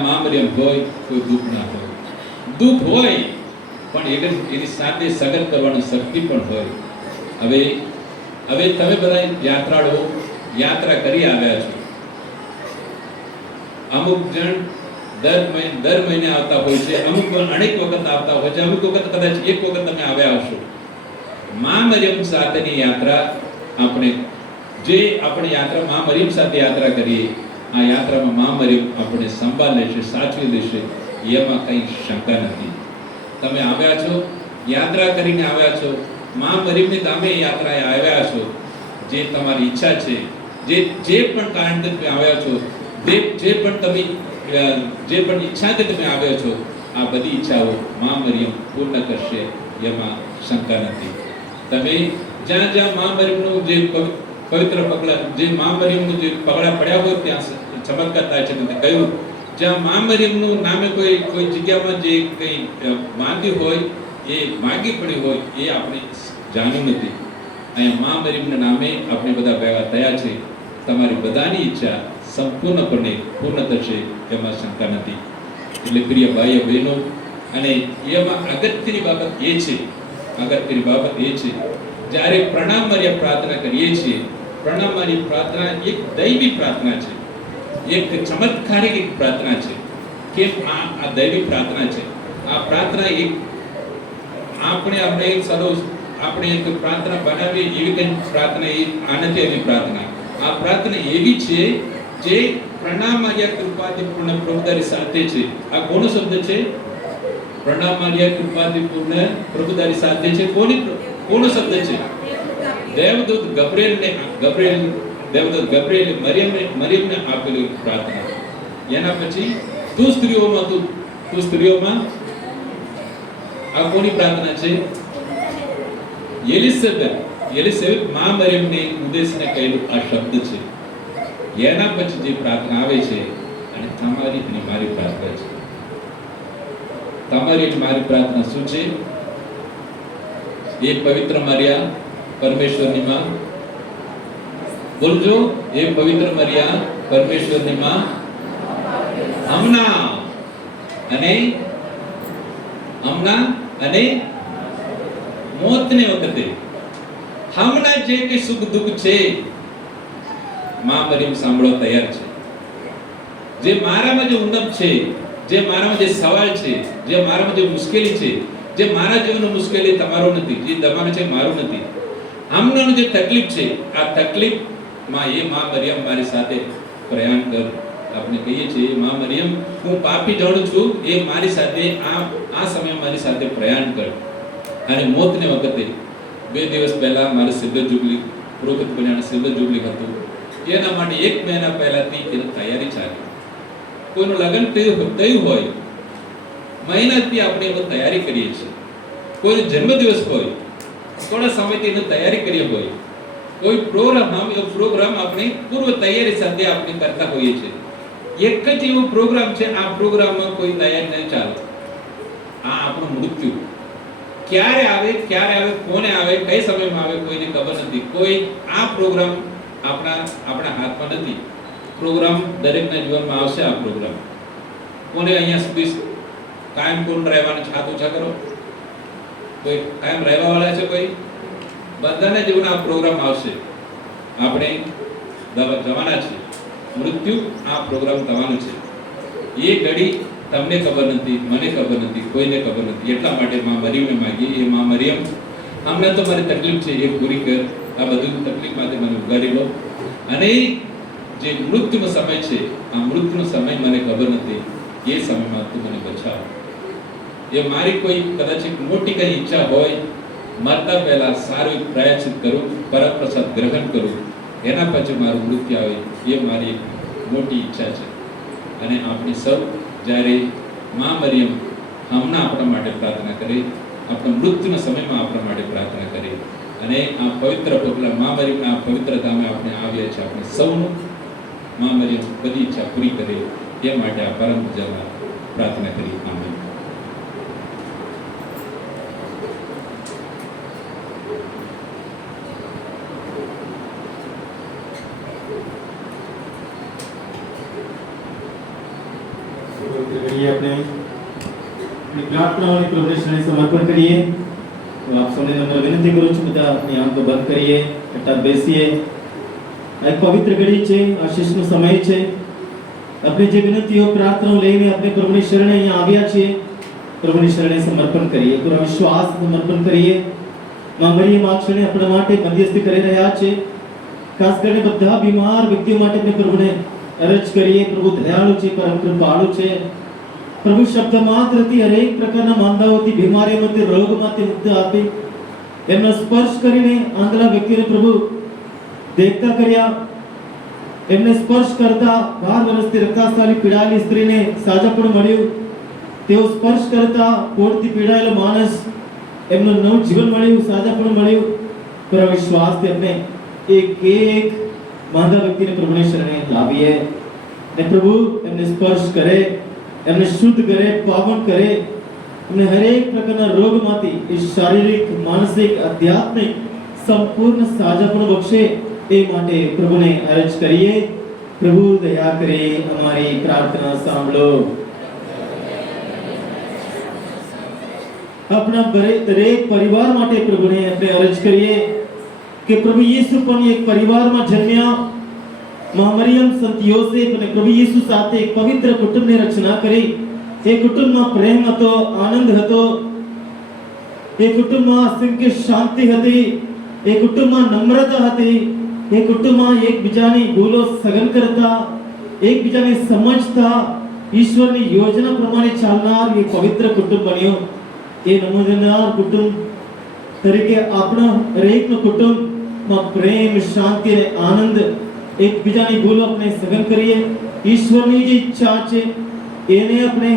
મા મરિયમ હોય કોઈ દુઃખ ના હોય. દુઃખ હોય પણ એની સાથે સગન કરવાની શક્તિ પણ હોય. હવે તમે બધા યાત્રાળુઓ યાત્રા કરી આવ્યા છો. અમુક જણ દર મહિને આવતા હોય છે, અમુક અનેક વખત આવતા હોય છે, અમુક વખત કદાચ એક વખત તમે આવ્યા હશો. મા મરિયમ સાથેની યાત્રા આપણે યાત્રા મા મરિયમ સાથે યાત્રા કરીએ. આ યાત્રામાં મા મરિયમ આપણે સંભાળ લેશે, સાચવી લેશે, એમાં કઈ શંકા નથી. તમે આવ્યા છો, યાત્રા કરીને આવ્યા છો, મા મરિયમની તમે યાત્રાએ આવ્યા છો. જે તમારી ઈચ્છા છે, જે પણ કારણથી તમે આવ્યા છો, જે પણ ઈચ્છાથી તમે આવ્યા છો, આ બધી ઈચ્છાઓ મા મરિયમ પૂર્ણ કરશે, એમાં શંકા નથી. તમે જ્યાં મા મરિયમનું જે પવિત્ર પગલા, જે મા મરિયમનું જે પગલા પડ્યા હોય ત્યાં ચમત્કાર થાય છે. નથી કહ્યું જ્યાં મા મરિયમનું નામે કોઈ જગ્યામાં જે કંઈ માંગ્યું હોય, એ માંગી પડી હોય, એ આપણે જાણ્યું નથી. અહીંયા મા મરિયમના નામે આપણે બધા ભેગા થયા છે. તમારી બધાની ઈચ્છા સંપૂર્ણપણે પૂર્ણ થશે, એમાં શંકા નથી. એટલે પ્રિય ભાઈઓ બહેનો, અને એમાં અગત્યની બાબત એ છે જ્યારે પ્રણામ માર્યા પ્રાર્થના કરીએ છીએ. પ્રણામ મારી પ્રાર્થના એક દૈવી પ્રાર્થના છે, એક ચમત્કારિક એક પ્રાર્થના છે. કેમ આ દૈવી પ્રાર્થના છે? આ પ્રાર્થના એક આપણે એક પ્રાર્થના બનાવીએ એવી કઈ પ્રાર્થના આ નથી. એવી પ્રાર્થના, આ પ્રાર્થના એવી છે જે પ્રણામ માર્યા કૃપાથી પૂર્ણ પ્રભુદારી સાથે છે. આ કોનો શબ્દ છે? પ્રણામ માર્યા કૃપાથી પૂર્ણ પ્રભુદારી સાથે છે. કોનો શબ્દ છે? દેવદૂત ગબ્રિએલ મરિયમને આપેલી પ્રાર્થના. એના પછી તું સ્ત્રીઓમાં આ કોની પ્રાર્થના છે? એલિસબેથ મા મરિયમને ઉદ્દેશને કહેલું આ શબ્દ છે. એના પછી જે પ્રાર્થના આવે છે, અને તમારી અને મારી પ્રાર્થના છે. તમારી અને મારી પ્રાર્થના શું છે? એ પવિત્ર મરિયા પરમેશ્વરની માં. બોલજો, એ પવિત્ર મરિયા પરમેશ્વરની માં હમણાં અને મોતને વખતે હમણાં જે કે સુખ દુઃખ છે, મા મરિયમ સાંભળવા તૈયાર છે. જે મારામાં જે ઉન્નત છે, જે મારામાં જે સવાલ છે, જે મારામાં જે મુશ્કેલી છે, જે મારા જીવનની મુશ્કેલી તમારો નથી, જે તમારો છે મારું નથી, હમણાં જે તકલીફ છે, આ તકલીફમાં એ મા મરિયમ મારી સાથે પ્રયાણ કર. આપણે કહીએ છીએ, મા મરિયમ હું પાપી જાણું છું, એ મારી સાથે આ સમય મારી સાથે પ્રયાણ કર. અને મોતને વખતે 2 દિવસ પહેલા મારે સિલ્વર જુબલી, પુરોહિત બન્યાનું સિલ્વર જુબલી હતું. એના માટે 1 મહિના પહેલાથી એની તૈયારી ચાલી. કોઈનું લગ્ન થયું હોય, મહિનાથી આપણે એની તૈયારી કરીએ છીએ. કોઈ જન્મદિવસ હોય, થોડા સમયથી એની તૈયારી કરીએ હોય. કોઈ પ્રોગ્રામ આપણે પૂર્વ તૈયારી સાથે આપણે કરતા હોઈએ છીએ. એક જ એવો પ્રોગ્રામ છે, આ પ્રોગ્રામમાં કોઈ તૈયારી નહીં ચાલે. આ આપણું મૃત્યુ ક્યારે આવે, કોને આવે, કઈ સમયમાં આવે, કોઈને ખબર નથી. કોઈ આ પ્રોગ્રામ આપણા હાથમાં નથી. પ્રોગ્રામ દરેકના જીવનમાં આવશે. આ પ્રોગ્રામ કોને અહીંયા સુધી કાયમ પૂર્ણ રહેવાનું હાથ ઊંચા કરો. કોઈ કાયમ રહેવા વાળા છે? કોઈ? બધાના જીવનમાં આ પ્રોગ્રામ આવશે. આપણે જવાના છે. મૃત્યુ આ પ્રોગ્રામ થવાનું છે. એ ઘડી તમને ખબર નથી, મને ખબર નથી, કોઈને ખબર નથી. એટલા માટે મા મરિયમને માંગી, એ મા મરિયમ હમણાં તો મારી તકલીફ છે એ પૂરી કર. આ બધું તકલીફમાંથી મને ઉગારી લો. અને જે મૃત્યુનો સમય છે, આ મૃત્યુનો સમય મને ખબર નથી, એ સમયમાં તું મને બચાવ. એ મારી કોઈ કદાચ મોટી કઈ ઈચ્છા હોય, મરતા પહેલા સારું પ્રાયશ્ચિત કરું, પરપ્રસાદ ગ્રહણ કરું, એના પછી મારું મૃત્યુ આવે, એ મારી મોટી ઈચ્છા છે. અને આપણે સૌ જ્યારે મા મરિયમ હમણાં આપણા માટે પ્રાર્થના કરે, આપણા મૃત્યુના સમયમાં આપણા માટે પ્રાર્થના કરી. અને આ પવિત્ર પગલા મા મરિયમના આ પવિત્ર ધામે આપણે આવ્યા છે. આપણે સૌનું મા મરિયમ બધી ઈચ્છા પૂરી કરે એ માટે આ પરમ પૂજામાં પ્રાર્થના કરી. આમેન. આપણે अपनी प्रार्थनाओं प्रभु ने समर्पण करिए. तो आप सबने नम्र विनती करूँ છું બધા આપની આંખો બંધ કરીએ, કટાર બેસીએ. આ એક પવિત્ર ઘડી છે, આશીષનો સમય છે. આપણે જે વિનંતીઓ પ્રાર્થનાઓ લઈને આપણે પ્રભુની શરણે અહીંયા આવ્યા છીએ, પ્રભુની શરણે સમર્પણ કરીએ, પૂરા વિશ્વાસ સમર્પણ કરીએ. માં મરિયમ આ ક્ષણે આપણા માટે મધ્યસ્થી કરી રહ્યા છે. ખાસ કરીને બધા બીમાર વ્યક્તિઓ માટે આપણે પ્રભુને અરજ કરીએ. પ્રભુ દયાળુ છે, પરમ કૃપાળુ છે. પ્રભુ શબ્દ માત્રથી હરેક પ્રકારના માંદાઓથી, બીમારીઓમાંથી, રોગમાંથી મુક્ત આપે. એમનો સ્પર્શ કરીને આંધળા વ્યક્તિને પ્રભુ દેખતા કર્યા. એમને સ્પર્શ કરતા 12 વર્ષથી રક્તસ્રાવથી પીડાયેલી સ્ત્રીને સાજાપણું મળ્યું. તેઓ સ્પર્શ કરતા કોઢથી પીડાયેલો માણસ એમનું નવું જીવન મળ્યું, સાજાપણું મળ્યું. પર વિશ્વાસથી આપણે એક માંદા વ્યક્તિને પ્રભુની શરણે લાવીએ ને પ્રભુ એમને સ્પર્શ કરે, એમને શુદ્ધ કરે, પાવન કરે. એમને હરેક પ્રકારના રોગમાંથી, એ શારીરિક, માનસિક, આધ્યાત્મિક સંપૂર્ણ સાજાપણું બક્ષે એ માટે પ્રભુને અરજ કરીએ. પ્રભુ દયા કરે, અમારી પ્રાર્થના સાંભળો. આપણા દરેક પરિવાર માટે પ્રભુને આપણે અરજ કરીએ કે પ્રભુ ઈસુ પણ એક પરિવારમાં જન્મ્યા. માં મરિયમ, સંત યોસેફ અને પ્રભુ ઈસુ સાથે એક પવિત્ર કુટુંબની રચના કરી. એ કુટુંબમાં પ્રેમ હતો, આનંદ હતો. એ કુટુંબમાં અસંખ્ય શાંતિ હતી. એ કુટુંબમાં નમ્રતા હતી. એ કુટુંબમાં એકબીજાની ભૂલો સહન કરતા, એકબીજાને સમજતા, ઈશ્વરની યોજના પ્રમાણે ચાલનાર એ પવિત્ર કુટુંબ બન્યું. એ નમૂનાદાર કુટુંબ તરીકે આપણા હરેકનું કુટુંબમાં પ્રેમ, શાંતિ અને આનંદ, એકબીજાની ભૂલો આપણે સહન કરીએ. ઈશ્વરની જે ઈચ્છા છે એને આપણે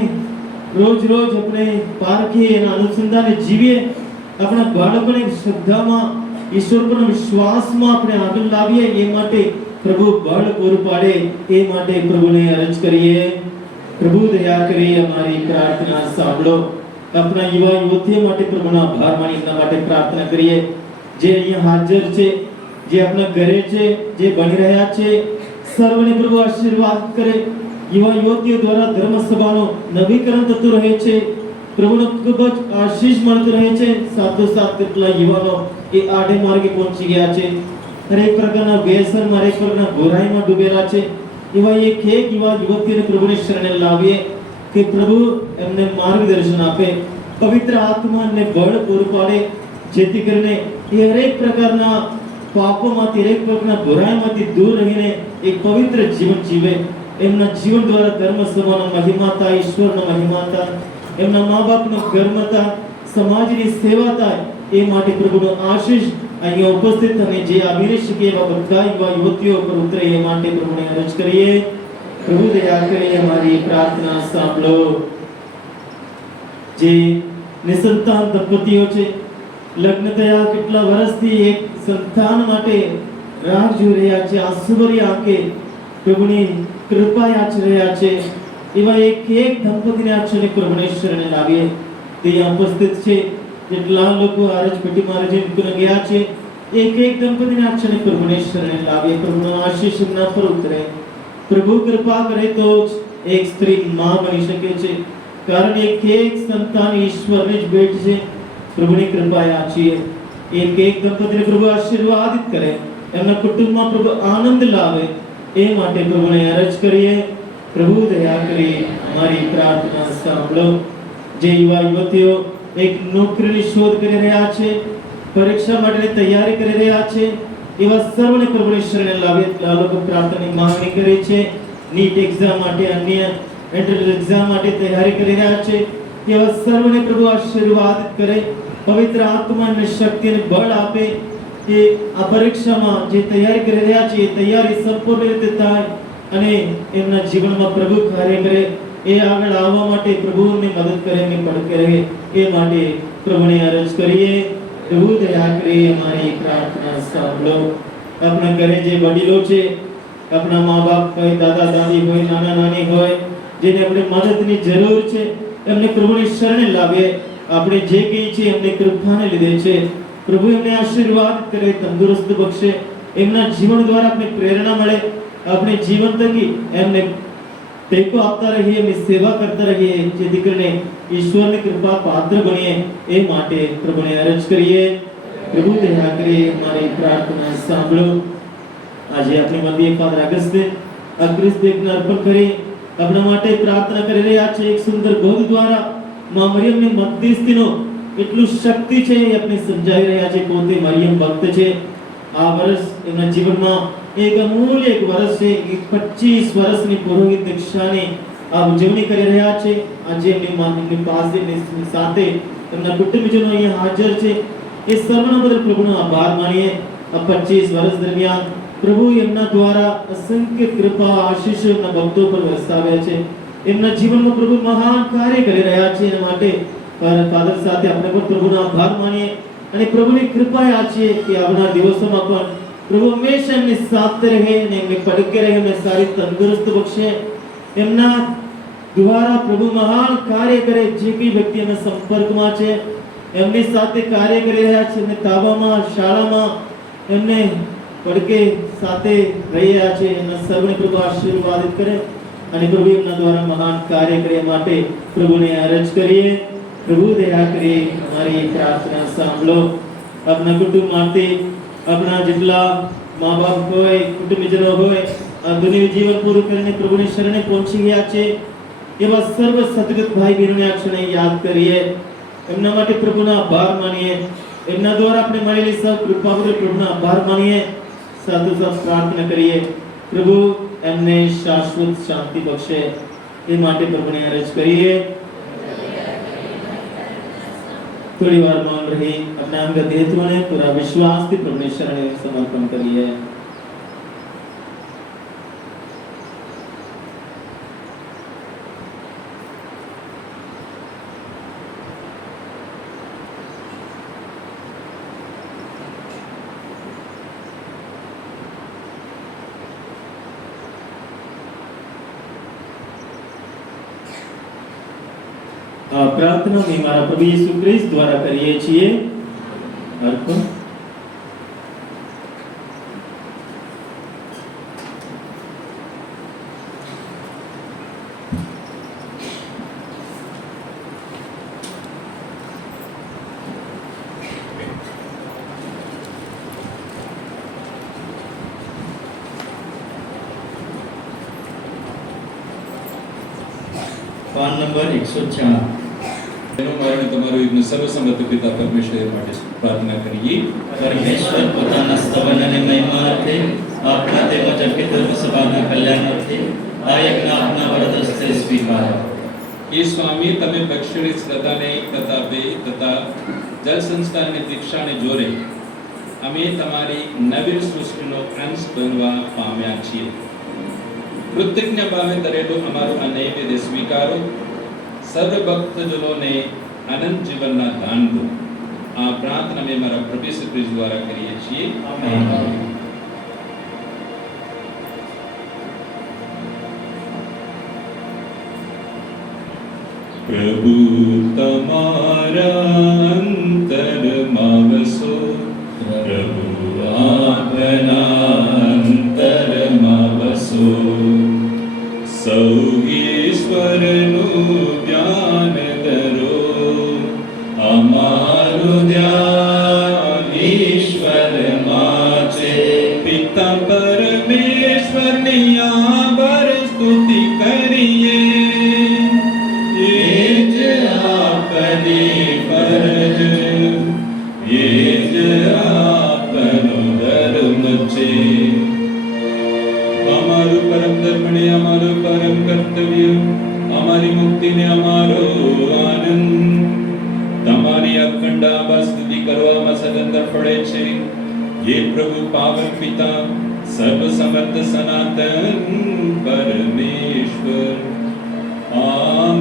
રોજ આપણે પારખીએ, એના અનુસંધાને જીવીએ. આપણા બાળકોને શ્રદ્ધામાં, ઈશ્વર પર વિશ્વાસમાં આપણે આગળ લાવીએ. એ માટે પ્રભુ બળ પૂરું પાડે એ માટે પ્રભુને અરજ કરીએ. પ્રભુ દયા કરી અમારી પ્રાર્થના સાંભળો. આપણા યુવા યુવતીઓ માટે પ્રભુનો આભાર માની એમના માટે પ્રાર્થના કરીએ. જે અહીંયા હાજર છે, જે આપણા ઘરે છે, જે બની રહ્યા છે, સર્વને પ્રભુ આશીર્વાદ કરે. યુવા યુવતીઓ દ્વારા ધર્મસભાનો નવીકરણ થતું રહે છે. પ્રભુનો ખૂબ જ આશીષ મળતું રહે છે. સાથોસાથ કેટલા યુવાનો એ આડે માર્ગે પહોંચી ગયા છે. હરેક પ્રકારના વ્યસનમાં, હરેક પ્રકારના બુરાઈમાં ડૂબેલા છે. એવા એક યુવા યુવતીઓને પ્રભુની શરણે લાવીએ કે પ્રભુ એમને માર્ગદર્શન આપે, પવિત્ર આત્માને બળ પૂરું પાડે, જેથી કરીને એ હરેક પ્રકારના પાપોમાંથી, હરેક પ્રકારના બુરાઈમાંથી દૂર રહીને એક પવિત્ર જીવન જીવે. એમના જીવન દ્વારા ધર્મસભાનો મહિમા થાય, ઈશ્વરનો મહિમા થાય, એમના મા બાપનો ગર્વ થાય, સમાજની સેવા થાય. એ માટે પ્રભુનો આશીષ અહીંયા ઉપસ્થિત અને જે આવી શકે એવા બધા યુવા યુવતીઓ પર ઉતરે એ માટે પ્રભુને અરજ કરીએ. પ્રભુ દયા કરી અમારી પ્રાર્થના સાંભળો. જે નિસંતાન દંપતીઓ છે, લગ્ન થયા કેટલા વર્ષથી એક સંતાન માટે રાહ જોઈ રહ્યા છે, આંસુભરી આંખે પ્રભુની કૃપા યાચી રહ્યા છે. એવા એક દંપતીને આ ક્ષણે પ્રભુની શરણે લાવીએ. તે ઉપસ્થિત છે. જેટલા લોકો આરજ પેટીમાં રજીને ગયા છે, એક દંપતીને આ ક્ષણે પ્રભુની શરણે લાવીએ. પ્રભુનો આશીષ એમના પર ઉતરે. પ્રભુ કૃપા કરે તો એક સ્ત્રી માં બની શકે છે, કારણ એક સંતાન ઈશ્વરની જ ભેટ છે. પ્રભુની કૃપા યાચીએ. એક દંપતીને પ્રભુ આશીર્વાદિત કરે, એમના કુટુંબમાં પ્રભુ આનંદ લાવે. એ માટે પ્રભુને અરજ કરીએ. પ્રભુ દયા કરી અમારી પ્રાર્થના સાંભળો. જે યુવા યુવતીઓ એક નોકરીની શોધ કરી રહ્યા છે, પરીક્ષા માટેની તૈયારી કરી રહ્યા છે, એવા સર્વને પ્રભુની શરણે લાવીએ. આ લોકો પ્રાર્થનાની માંગણી કરે છે. નીટ એક્ઝામ માટે, અન્ય એન્ટ્રન્સ એક્ઝામ માટે તૈયારી કરી રહ્યા છે. એવા સર્વને પ્રભુ આશીર્વાદ કરે, પવિત્ર આત્માને શક્તિ અને બળ આપે. કે આ પરીક્ષામાં જે તૈયારી કરી રહ્યા છે એ તૈયારી સંપૂર્ણ રીતે થાય અને એમના જીવનમાં પ્રભુ કાર્ય કરે. એ આગળ આવવા માટે પ્રભુને મદદ કરે, એમને પડકે રહે. એ માટે प्रभु ने अर्ज करिए, प्रभु दया करे हमारी प्रार्थना સાંભળો। अपना घरे जे वडीलो छे, अपना माँ बाप होय, दादा दादी होय, नाना नानी होय, जेने अपने मददनी જરૂર છે એમને પ્રભુની શરણે લાવે। આપણે જે કઈ છે એમને કૃપાને લીધે છે। પ્રભુ એમને આશીર્વાદ કરે, તંદુરસ્ત બક્ષે, એમના જીવન દ્વારા આપણે પ્રેરણા મળે, આપણે જીવન તકી એમને ટેકો આપતા રહીએ, એમની સેવા કરતા રહીએ, જેથી કરીને ઈશ્વરની કૃપા પાત્ર બનીએ। એ માટે પ્રભુને અરજ કરીએ, પ્રભુ દયા કરે અમારી પ્રાર્થના સાંભળો। આજે આપણી મધ્યે ફાધર અગસ્તે આ ખ્રિસ્ત દેવને અર્પણ કરી આપણા માટે પ્રાર્થના કરી રહ્યા છે। એક સુંદર ગોદ દ્વારા માં મરિયમની મધ્યસ્થીનો એટલું શક્તિ છે એ આપણે સમજાવી રહ્યા છે। પોતે મરિયમ ભક્ત છે। આ વર્ષ એમના જીવનમાં એક અમૂલ્ય એક વર્ષ છે। 25 વર્ષની પુરોહિત દીક્ષાની આ ઉજવણી કરી રહ્યા છે। આજે એમની પાસે એમની સાથે એમના કુટુંબીજનો અહીંયા હાજર છે। એ સર્વના બદલ પ્રભુનો આભાર માનીએ। આ 25 વર્ષ દરમિયાન પ્રભુ એમના દ્વારા અસંખ્ય કૃપા આશીષ એમના ભક્તો પર વરસાવ્યા છે। એમના જીવનમાં પ્રભુ મહાન કાર્ય કરી રહ્યા છે। એના માટે ફાધર સાથે આપણે પણ પ્રભુનો આભાર માનીએ અને પ્રભુની કૃપા આ છે કે આવનાર દિવસોમાં પણ પ્રભુ હંમેશા એમની સાથે રહે અને એમને પડકે રહે, એમને સારી તંદુરસ્ત બક્ષે। એમના દ્વારા પ્રભુ મહાન કાર્ય કરે। જે કોઈ વ્યક્તિ એમના સંપર્કમાં છે, એમની સાથે કાર્ય કરી રહ્યા છે, એમને તાબામાં, શાળામાં એમને પડકે સાથે રહી રહ્યા છે, એમના સર્વને પ્રભુ આશીર્વાદિત કરે અને પ્રભુ એમના દ્વારા મહાન કાર્ય કરે। માટે પ્રભુને અરજ કરીએ, પ્રભુ દયા કરી અમારી પ્રાર્થના સાંભળો। આપણા કુટુંબ માટે આપણા જેટલા મા બાપ હોય, કુટુંબીજનો હોય, આ દુનિયા જીવન પૂરું કરીને પ્રભુની શરણે પહોંચી ગયા છે એવા સર્વ સદગત ભાઈ બહેનોને આ ક્ષણે યાદ કરીએ। એમના માટે પ્રભુનો આભાર માનીએ। એમના દ્વારા આપણે મળેલી સૌ કૃપા બદલ પ્રભુનો આભાર માનીએ। સાથોસાથ પ્રાર્થના કરીએ, પ્રભુ એમને શાશ્વત શાંતિ બક્ષે। એ માટે પ્રભુને અરજ કરીએ। थोड़ी बार मौन रही अपने अंगत हेतु ने पूरा विश्वास की प्रभु ने शरण समर्पण करिए। प्रार्थना में हमारा प्रभु यीशु ख्रिस्त द्वारा करिए છીએ अर्पण। पान नंबर 104। મરણ તમારું યુગનું સર્વસમર્થ પિતા પરમેશ્વર માટે પ્રાર્થના કરીએ। પરમેશ્વર પોતાના સ્તવન અને મહિમાર્થે આપના તેમજ અખિલ ધર્મ સભાના કલ્યાણાર્થે આ યજ્ઞ આપના વરદ હસ્તે સ્વીકારો। એ સ્વામી તમે બક્ષેલી શ્રદ્ધાને તથા બે તથા જલ સંસ્કારની દીક્ષાને જોરે અમે તમારી નવીન સૃષ્ટિનો અંશ બનવા પામ્યા છીએ। કૃતજ્ઞ ભાવે કરેલું અમારું આ નૈવેદ્ય સ્વીકારો। સર્વ ભક્તજનોને અનંત જીવનના દાન દો। આ પ્રાર્થના અમે મારા પ્રભુ ઈસુ ખ્રિસ્ત દ્વારા કરીએ છીએ। આમેન। પ્રભુ તમારા અંતરમાં વસો, પ્રભુ આપના અંતરમાં વસો। સૌ ઈશ્વરનું ધ્યાન ધરો, અમારું ધ્યાન ઈશ્વરમાં છે। પિતા પરમેશ્વરની આભાર સ્તુતિ કરીએ। એ જ આપની ફરજ, એ જ આપનો ધર્મ છે। અમારું પરમ ધર્મને, અમારું પરમ કર્તવ્ય, અમારી મુક્તિને, અમારો આનંદ તમારી અખંડ આભાર સ્તુતિ કરવામાં સદંતર પડે છે। ये प्रभु पावन पिता सर्वसमर्थ सनातन परमेश्वर आ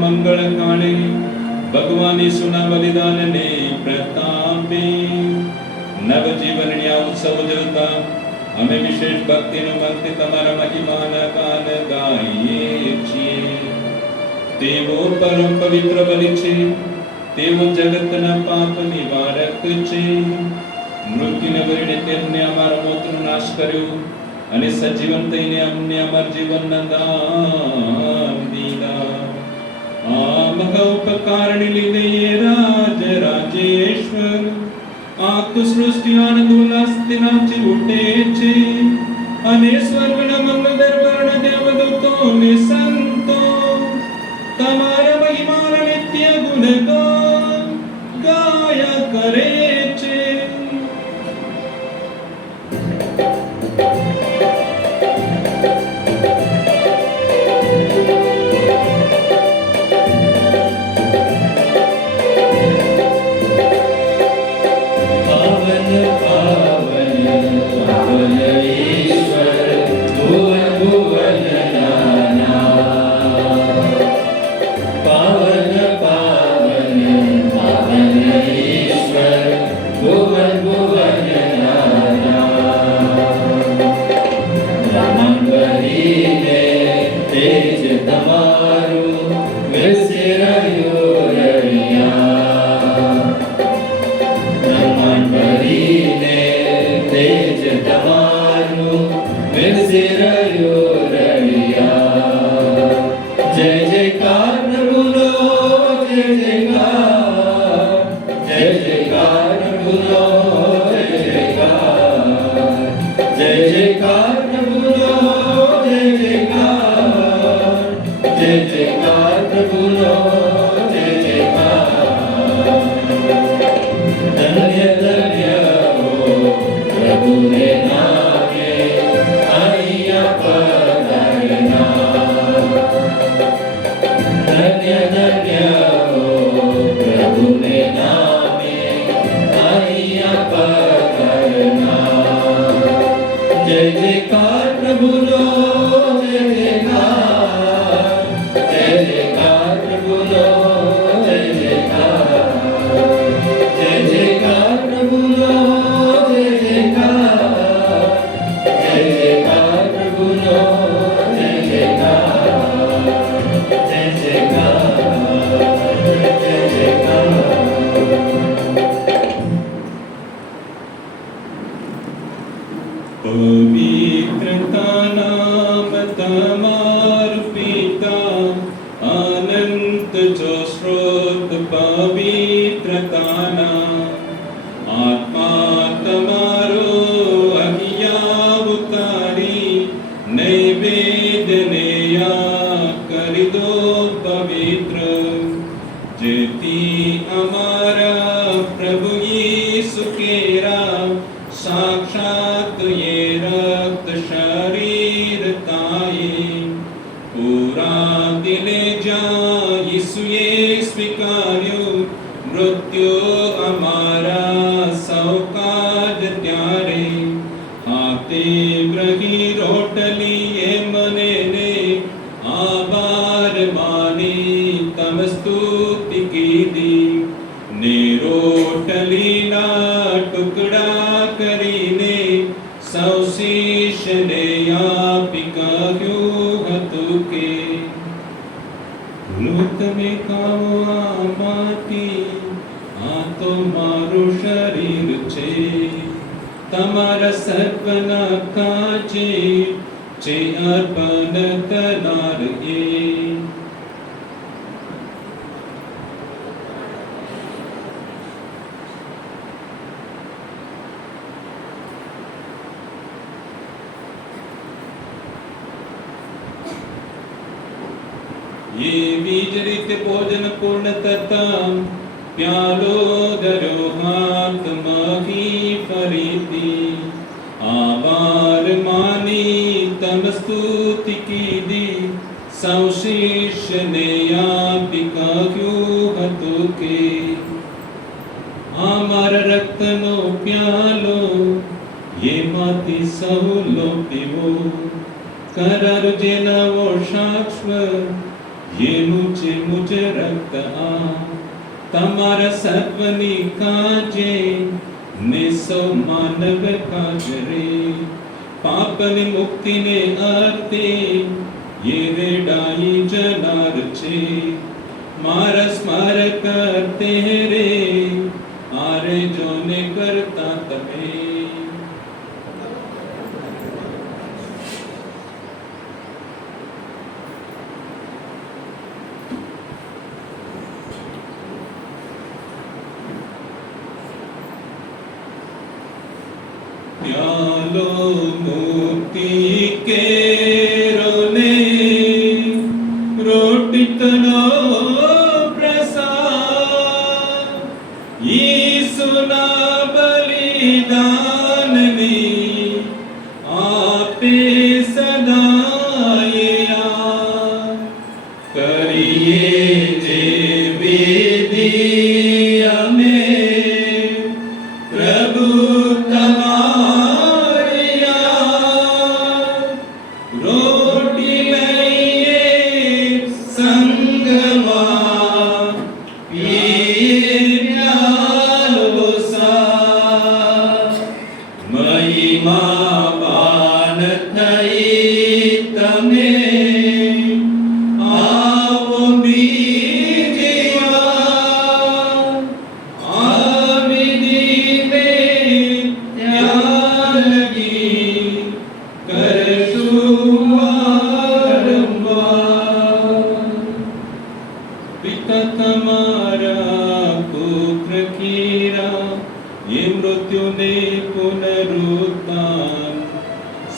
मंगल काणे भगवान यीशुना बलिदान ने પ્રતાપે નવજીવનની આ ઉત્સવ ઉજવતા અમે વિશેષ ભક્તિનું ભક્તિ તમારા મહિમાના ગાન ગાઈએ છીએ. તેઓ પરમ પવિત્ર બલિ છે, તેઓ જગતના પાપ નિવારક છે. મૃત્યુને ભરીને તેમને અમારા મોતનો નાશ કર્યો અને સજીવન થઈને અમને અમાર જીવનના દાન દીધા. આમ ઉપકારને લીધે એ રાજ રાજેશ્વર આખું સૃષ્ટિ આનંદ ઉલ્લાસથી નાચી ઉઠે છે અને સ્વર્ગના મંગળ દરબારના દેવદૂતો ને સંતો તમારા મહિમાના નિત્ય ગુણગાન ગાયા કરે છે. એવી જ રીતે ભોજન પૂર્ણ થતા પ્યાલો ધર્યો હાથમાંથી ફરીથી આભાર માની તમ સ્તુતિ કીધી સૌ શિષ્યને આપી કહ્યું હતું કે આ મારા રક્તનો પ્યાલો એમાંથી સૌ લો પીવો. કરાર જે નવો શાશ્વત એનું છે મુજ રક્ત આ તમારા સર્વની કાજે ને સૌ માનવ કાજરે પાપની મુક્તિને અર્થે ये रेडाई जनार छे मारा स्मर करते रे आरे जोने करता तमे प्यालो मुक्ति के रोने रोटी तनो प्रसाद यीशुना बलिदान में आपे सदाए याद करिए जे विधि हमें प्रभु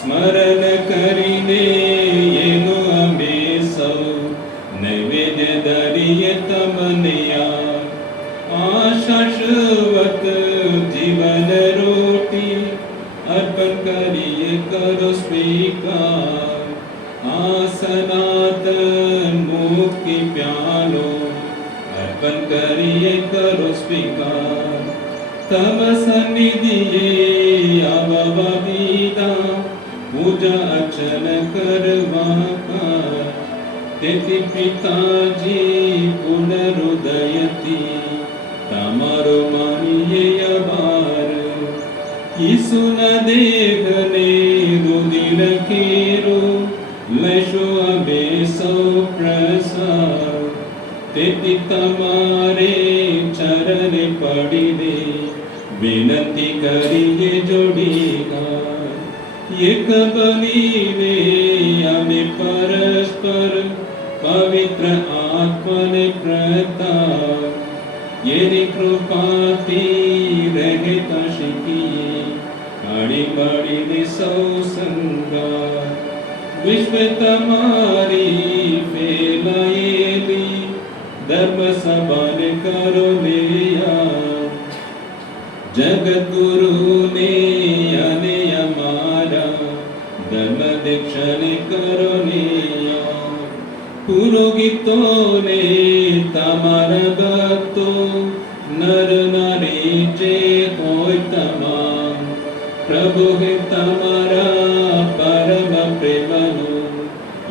स्मरण करीने येनु अमे सौ नैवेद्य दरिये तमने आशाश्वत जीवन रोटी अर्पण करिए करो स्वीकार सनातन मुक्ति प्यालो अर्पण करिए करो स्वीकार तब सन्निधिये आववादीदा पूजा अर्चन करवा તેથી પિતાજી પુનરુદયથી તમારો માનીએ આભાર ઈસુના દેહને રુધિર કેરો લેશો અમે સૌ પ્રસાદ તેથી તમારે ચરણે પડીને વિનંતી કરીએ જોડીના એક બનીને અમે પરસ્પર पवित्र आत्मने प्रताप येरी कृपाती रहता शिकिए आड़ी बाड़ी ने सौ संगा विश्व तमारी फैलाएली धर्म सभान करो लिया जगत गुरु ने आने हमारा धर्म दीक्षण करो लिया પુરોહિતોને તમારા ભક્તો નર નારી જે હોય તમામ પ્રભુ હે તમારા પરમ પ્રેમનું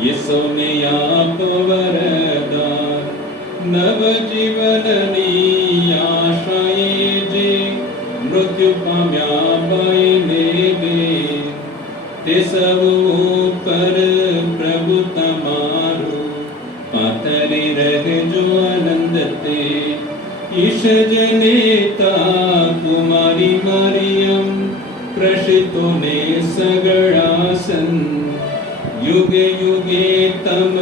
યસોને આપ વરદાન નવ જીવનની આશાએ જે મૃત્યુ પામ્યા બાઈને બે તે સૌ ઉપર પ્રભુ તમારું पातरी रहजो आनंद ते ईश जनेता कुमारी मरियम प्रशितो ने सगड़ासन युगे युगे तम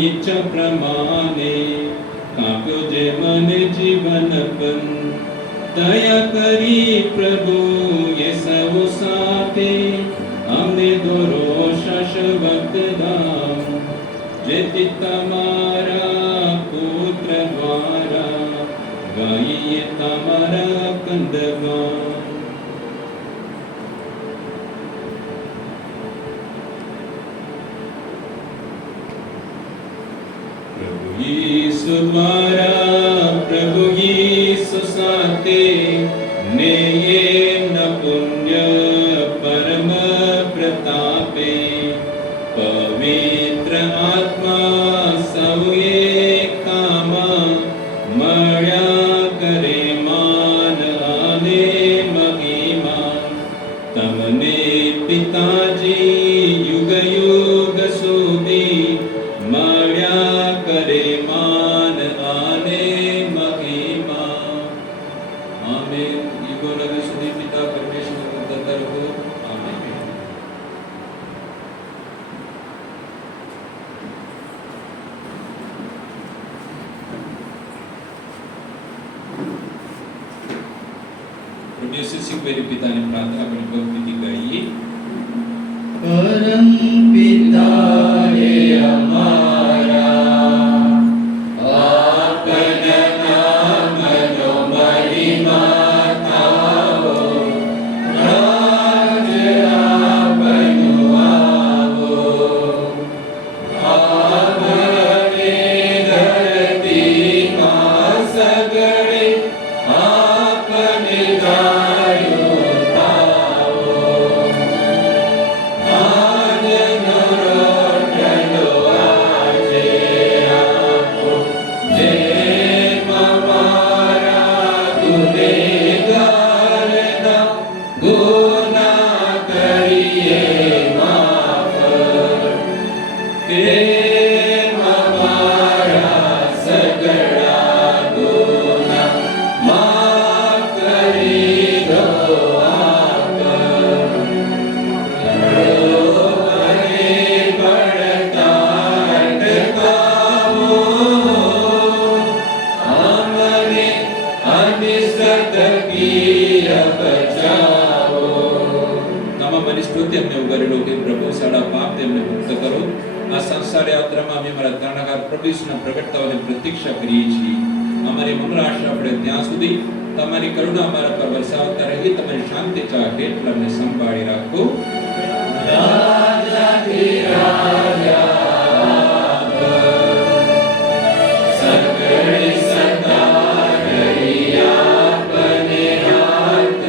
इच्छा प्रमाणे काप्यो जे मन जीवन पन दया करी प्रभु ये सौ साथे हमने दोरो शाश्वत धाम જેથી તમારા પુત્ર દ્વારા ગાઈએ તમારા કંદગાન પ્રભુ યીશુ દ્વારા પ્રભુ યીશુ સાથે ને એમના પુણ્ય પરમ પ્રતાપે પવિત્ર આત્મા સૌએ કામા મળ્યા యేసు శిఖవేరి పితాని ప్రార్థన કરી ભક્તિથી ગાઈએ. परम पिता हे हमारा, आपना नाम नो महिमा थाओ, राज्य आपनु आवो, आपने धरती मां सगळे आपने दायो थाओ, આજનો રોટલો આજે આપો, જેમ અમારા ગુનેગારના ગુના કરીએ માફ, તેમ અમારા સગળા ગુના માફ કરી દો આપ. તમારી સ્તુતિ અમને ઉગારેલો કે પ્રભુ સાડા પાપ તેમને મુક્ત કરો. આ સંસાર યાત્રામાં અમે અમારા ત્રણકાર પ્રભુ ઈસુના પ્રગટતાઓની પ્રતીક્ષા કરીએ છીએ. અમારી મંગળ આશા આપણે ત્યાં સુધી તમારી કરુણા અમારા પર વરસાવતા રહી, તમારી શાંતિ ચાહ હેઠળ અમને સંભાળી રાખો. રાજાથી રાજા આપ, સગળી સત્તા રહી આપને હાથ,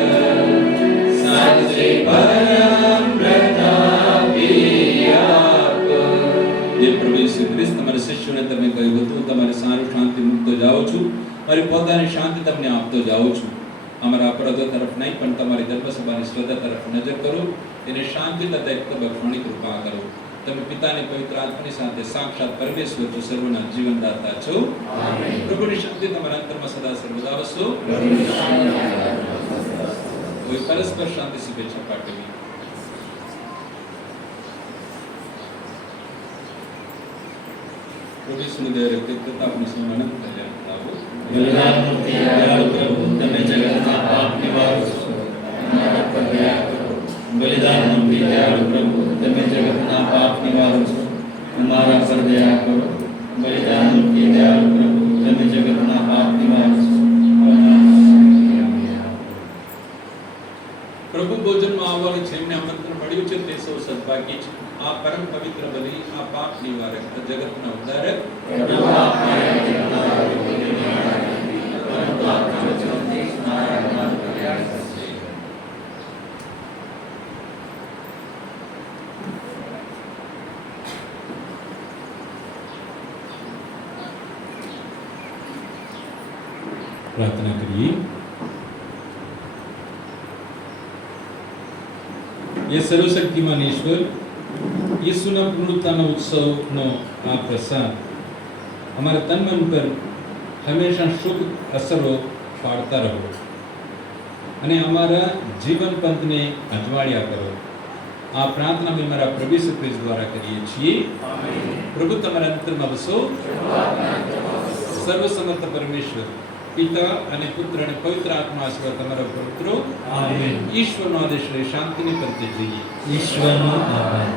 સાચી પરમ પ્રતાપી આપ. જે પ્રભુ ઈસુ ખ્રિસ્ત તમારા શિષ્યોને તમે કહ્યું હતું, તમારે સારું શાંતિ મૂકતો જાઓ છું, મારી પોતાની શાંતિ તમને આપતો જાઉં છું. અમારા અપરાધો તરફ નહીં પણ તમારી ધર્મસભાની શ્રદ્ધા તરફ નજર કરો, એને શાંતિ તથા એક બક્ષવાની કૃપા કરો. તમે પિતાની પવિત્ર આત્માની સાથે સાક્ષાત પરમેશ્વર છો, સર્વના જીવનદાતા છો. પ્રભુની શક્તિ તમારા અંતરમાં સદા સર્વદા વસો. કોઈ પરસ્પર શાંતિ શુભેચ્છા પાઠવી. પ્રભુ ઈસુની દયા રખતે તથા આપણી સૌના અનંત કલ્યાણ થવો. બલિદાનમૂર્તિ દયાળુ પ્રભુ, તમે જગતના પાપ નિવારો છો, અમારા પર દયા કરો. બલિદાનમૂર્તિ દયાળુ પ્રભુ, તમે જગતના પાપ નિવારો છો, અમારા પર દયા કરો. બલિદાનમૂર્તિ દયાળુ પ્રભુ, તમે જગતના પાપ નિવારો છો, અમારા પર દયા કરો. પ્રભુ ભોજનમાં આવવાનું જેમને આમંત્રણ મળ્યું છે તે સૌ સદભાગી છે. આ પરમ પવિત્ર બલિ, આ પાપ નિવારક, જગતના ઉદ્ધારક, પ્રભુ આપના જગતના પરંતુ આપના વચનોથી મારા માર્ગ કલ્યાણ કરશે. પ્રાર્થના કરીએ. ये सर्वशक्तिमान ईश्वर, यीशुના પુનરુત્થાનના ઉત્સવનો આ પ્રસાદ અમારા તન મન પર હંમેશા શુભ અસરો પાડતા રહો અને અમારા જીવન પંથને અજવાળ્યા કરો. આ પ્રાર્થના અમે અમારા પ્રભુ ઈસુ ખ્રિસ્ત દ્વારા કરીએ છીએ. પ્રભુ તમારા અંતરમાં વસો. સર્વસમર્થ પરમેશ્વર પિતા અને પુત્ર અને પવિત્ર આત્મા આશીર્વાદ તમારા ઉપર ઉતરો. આમેન. ઈશ્વરનો આદેશ રહે, શાંતિને પંથે જઈએ. ઈશ્વરનો આભાર.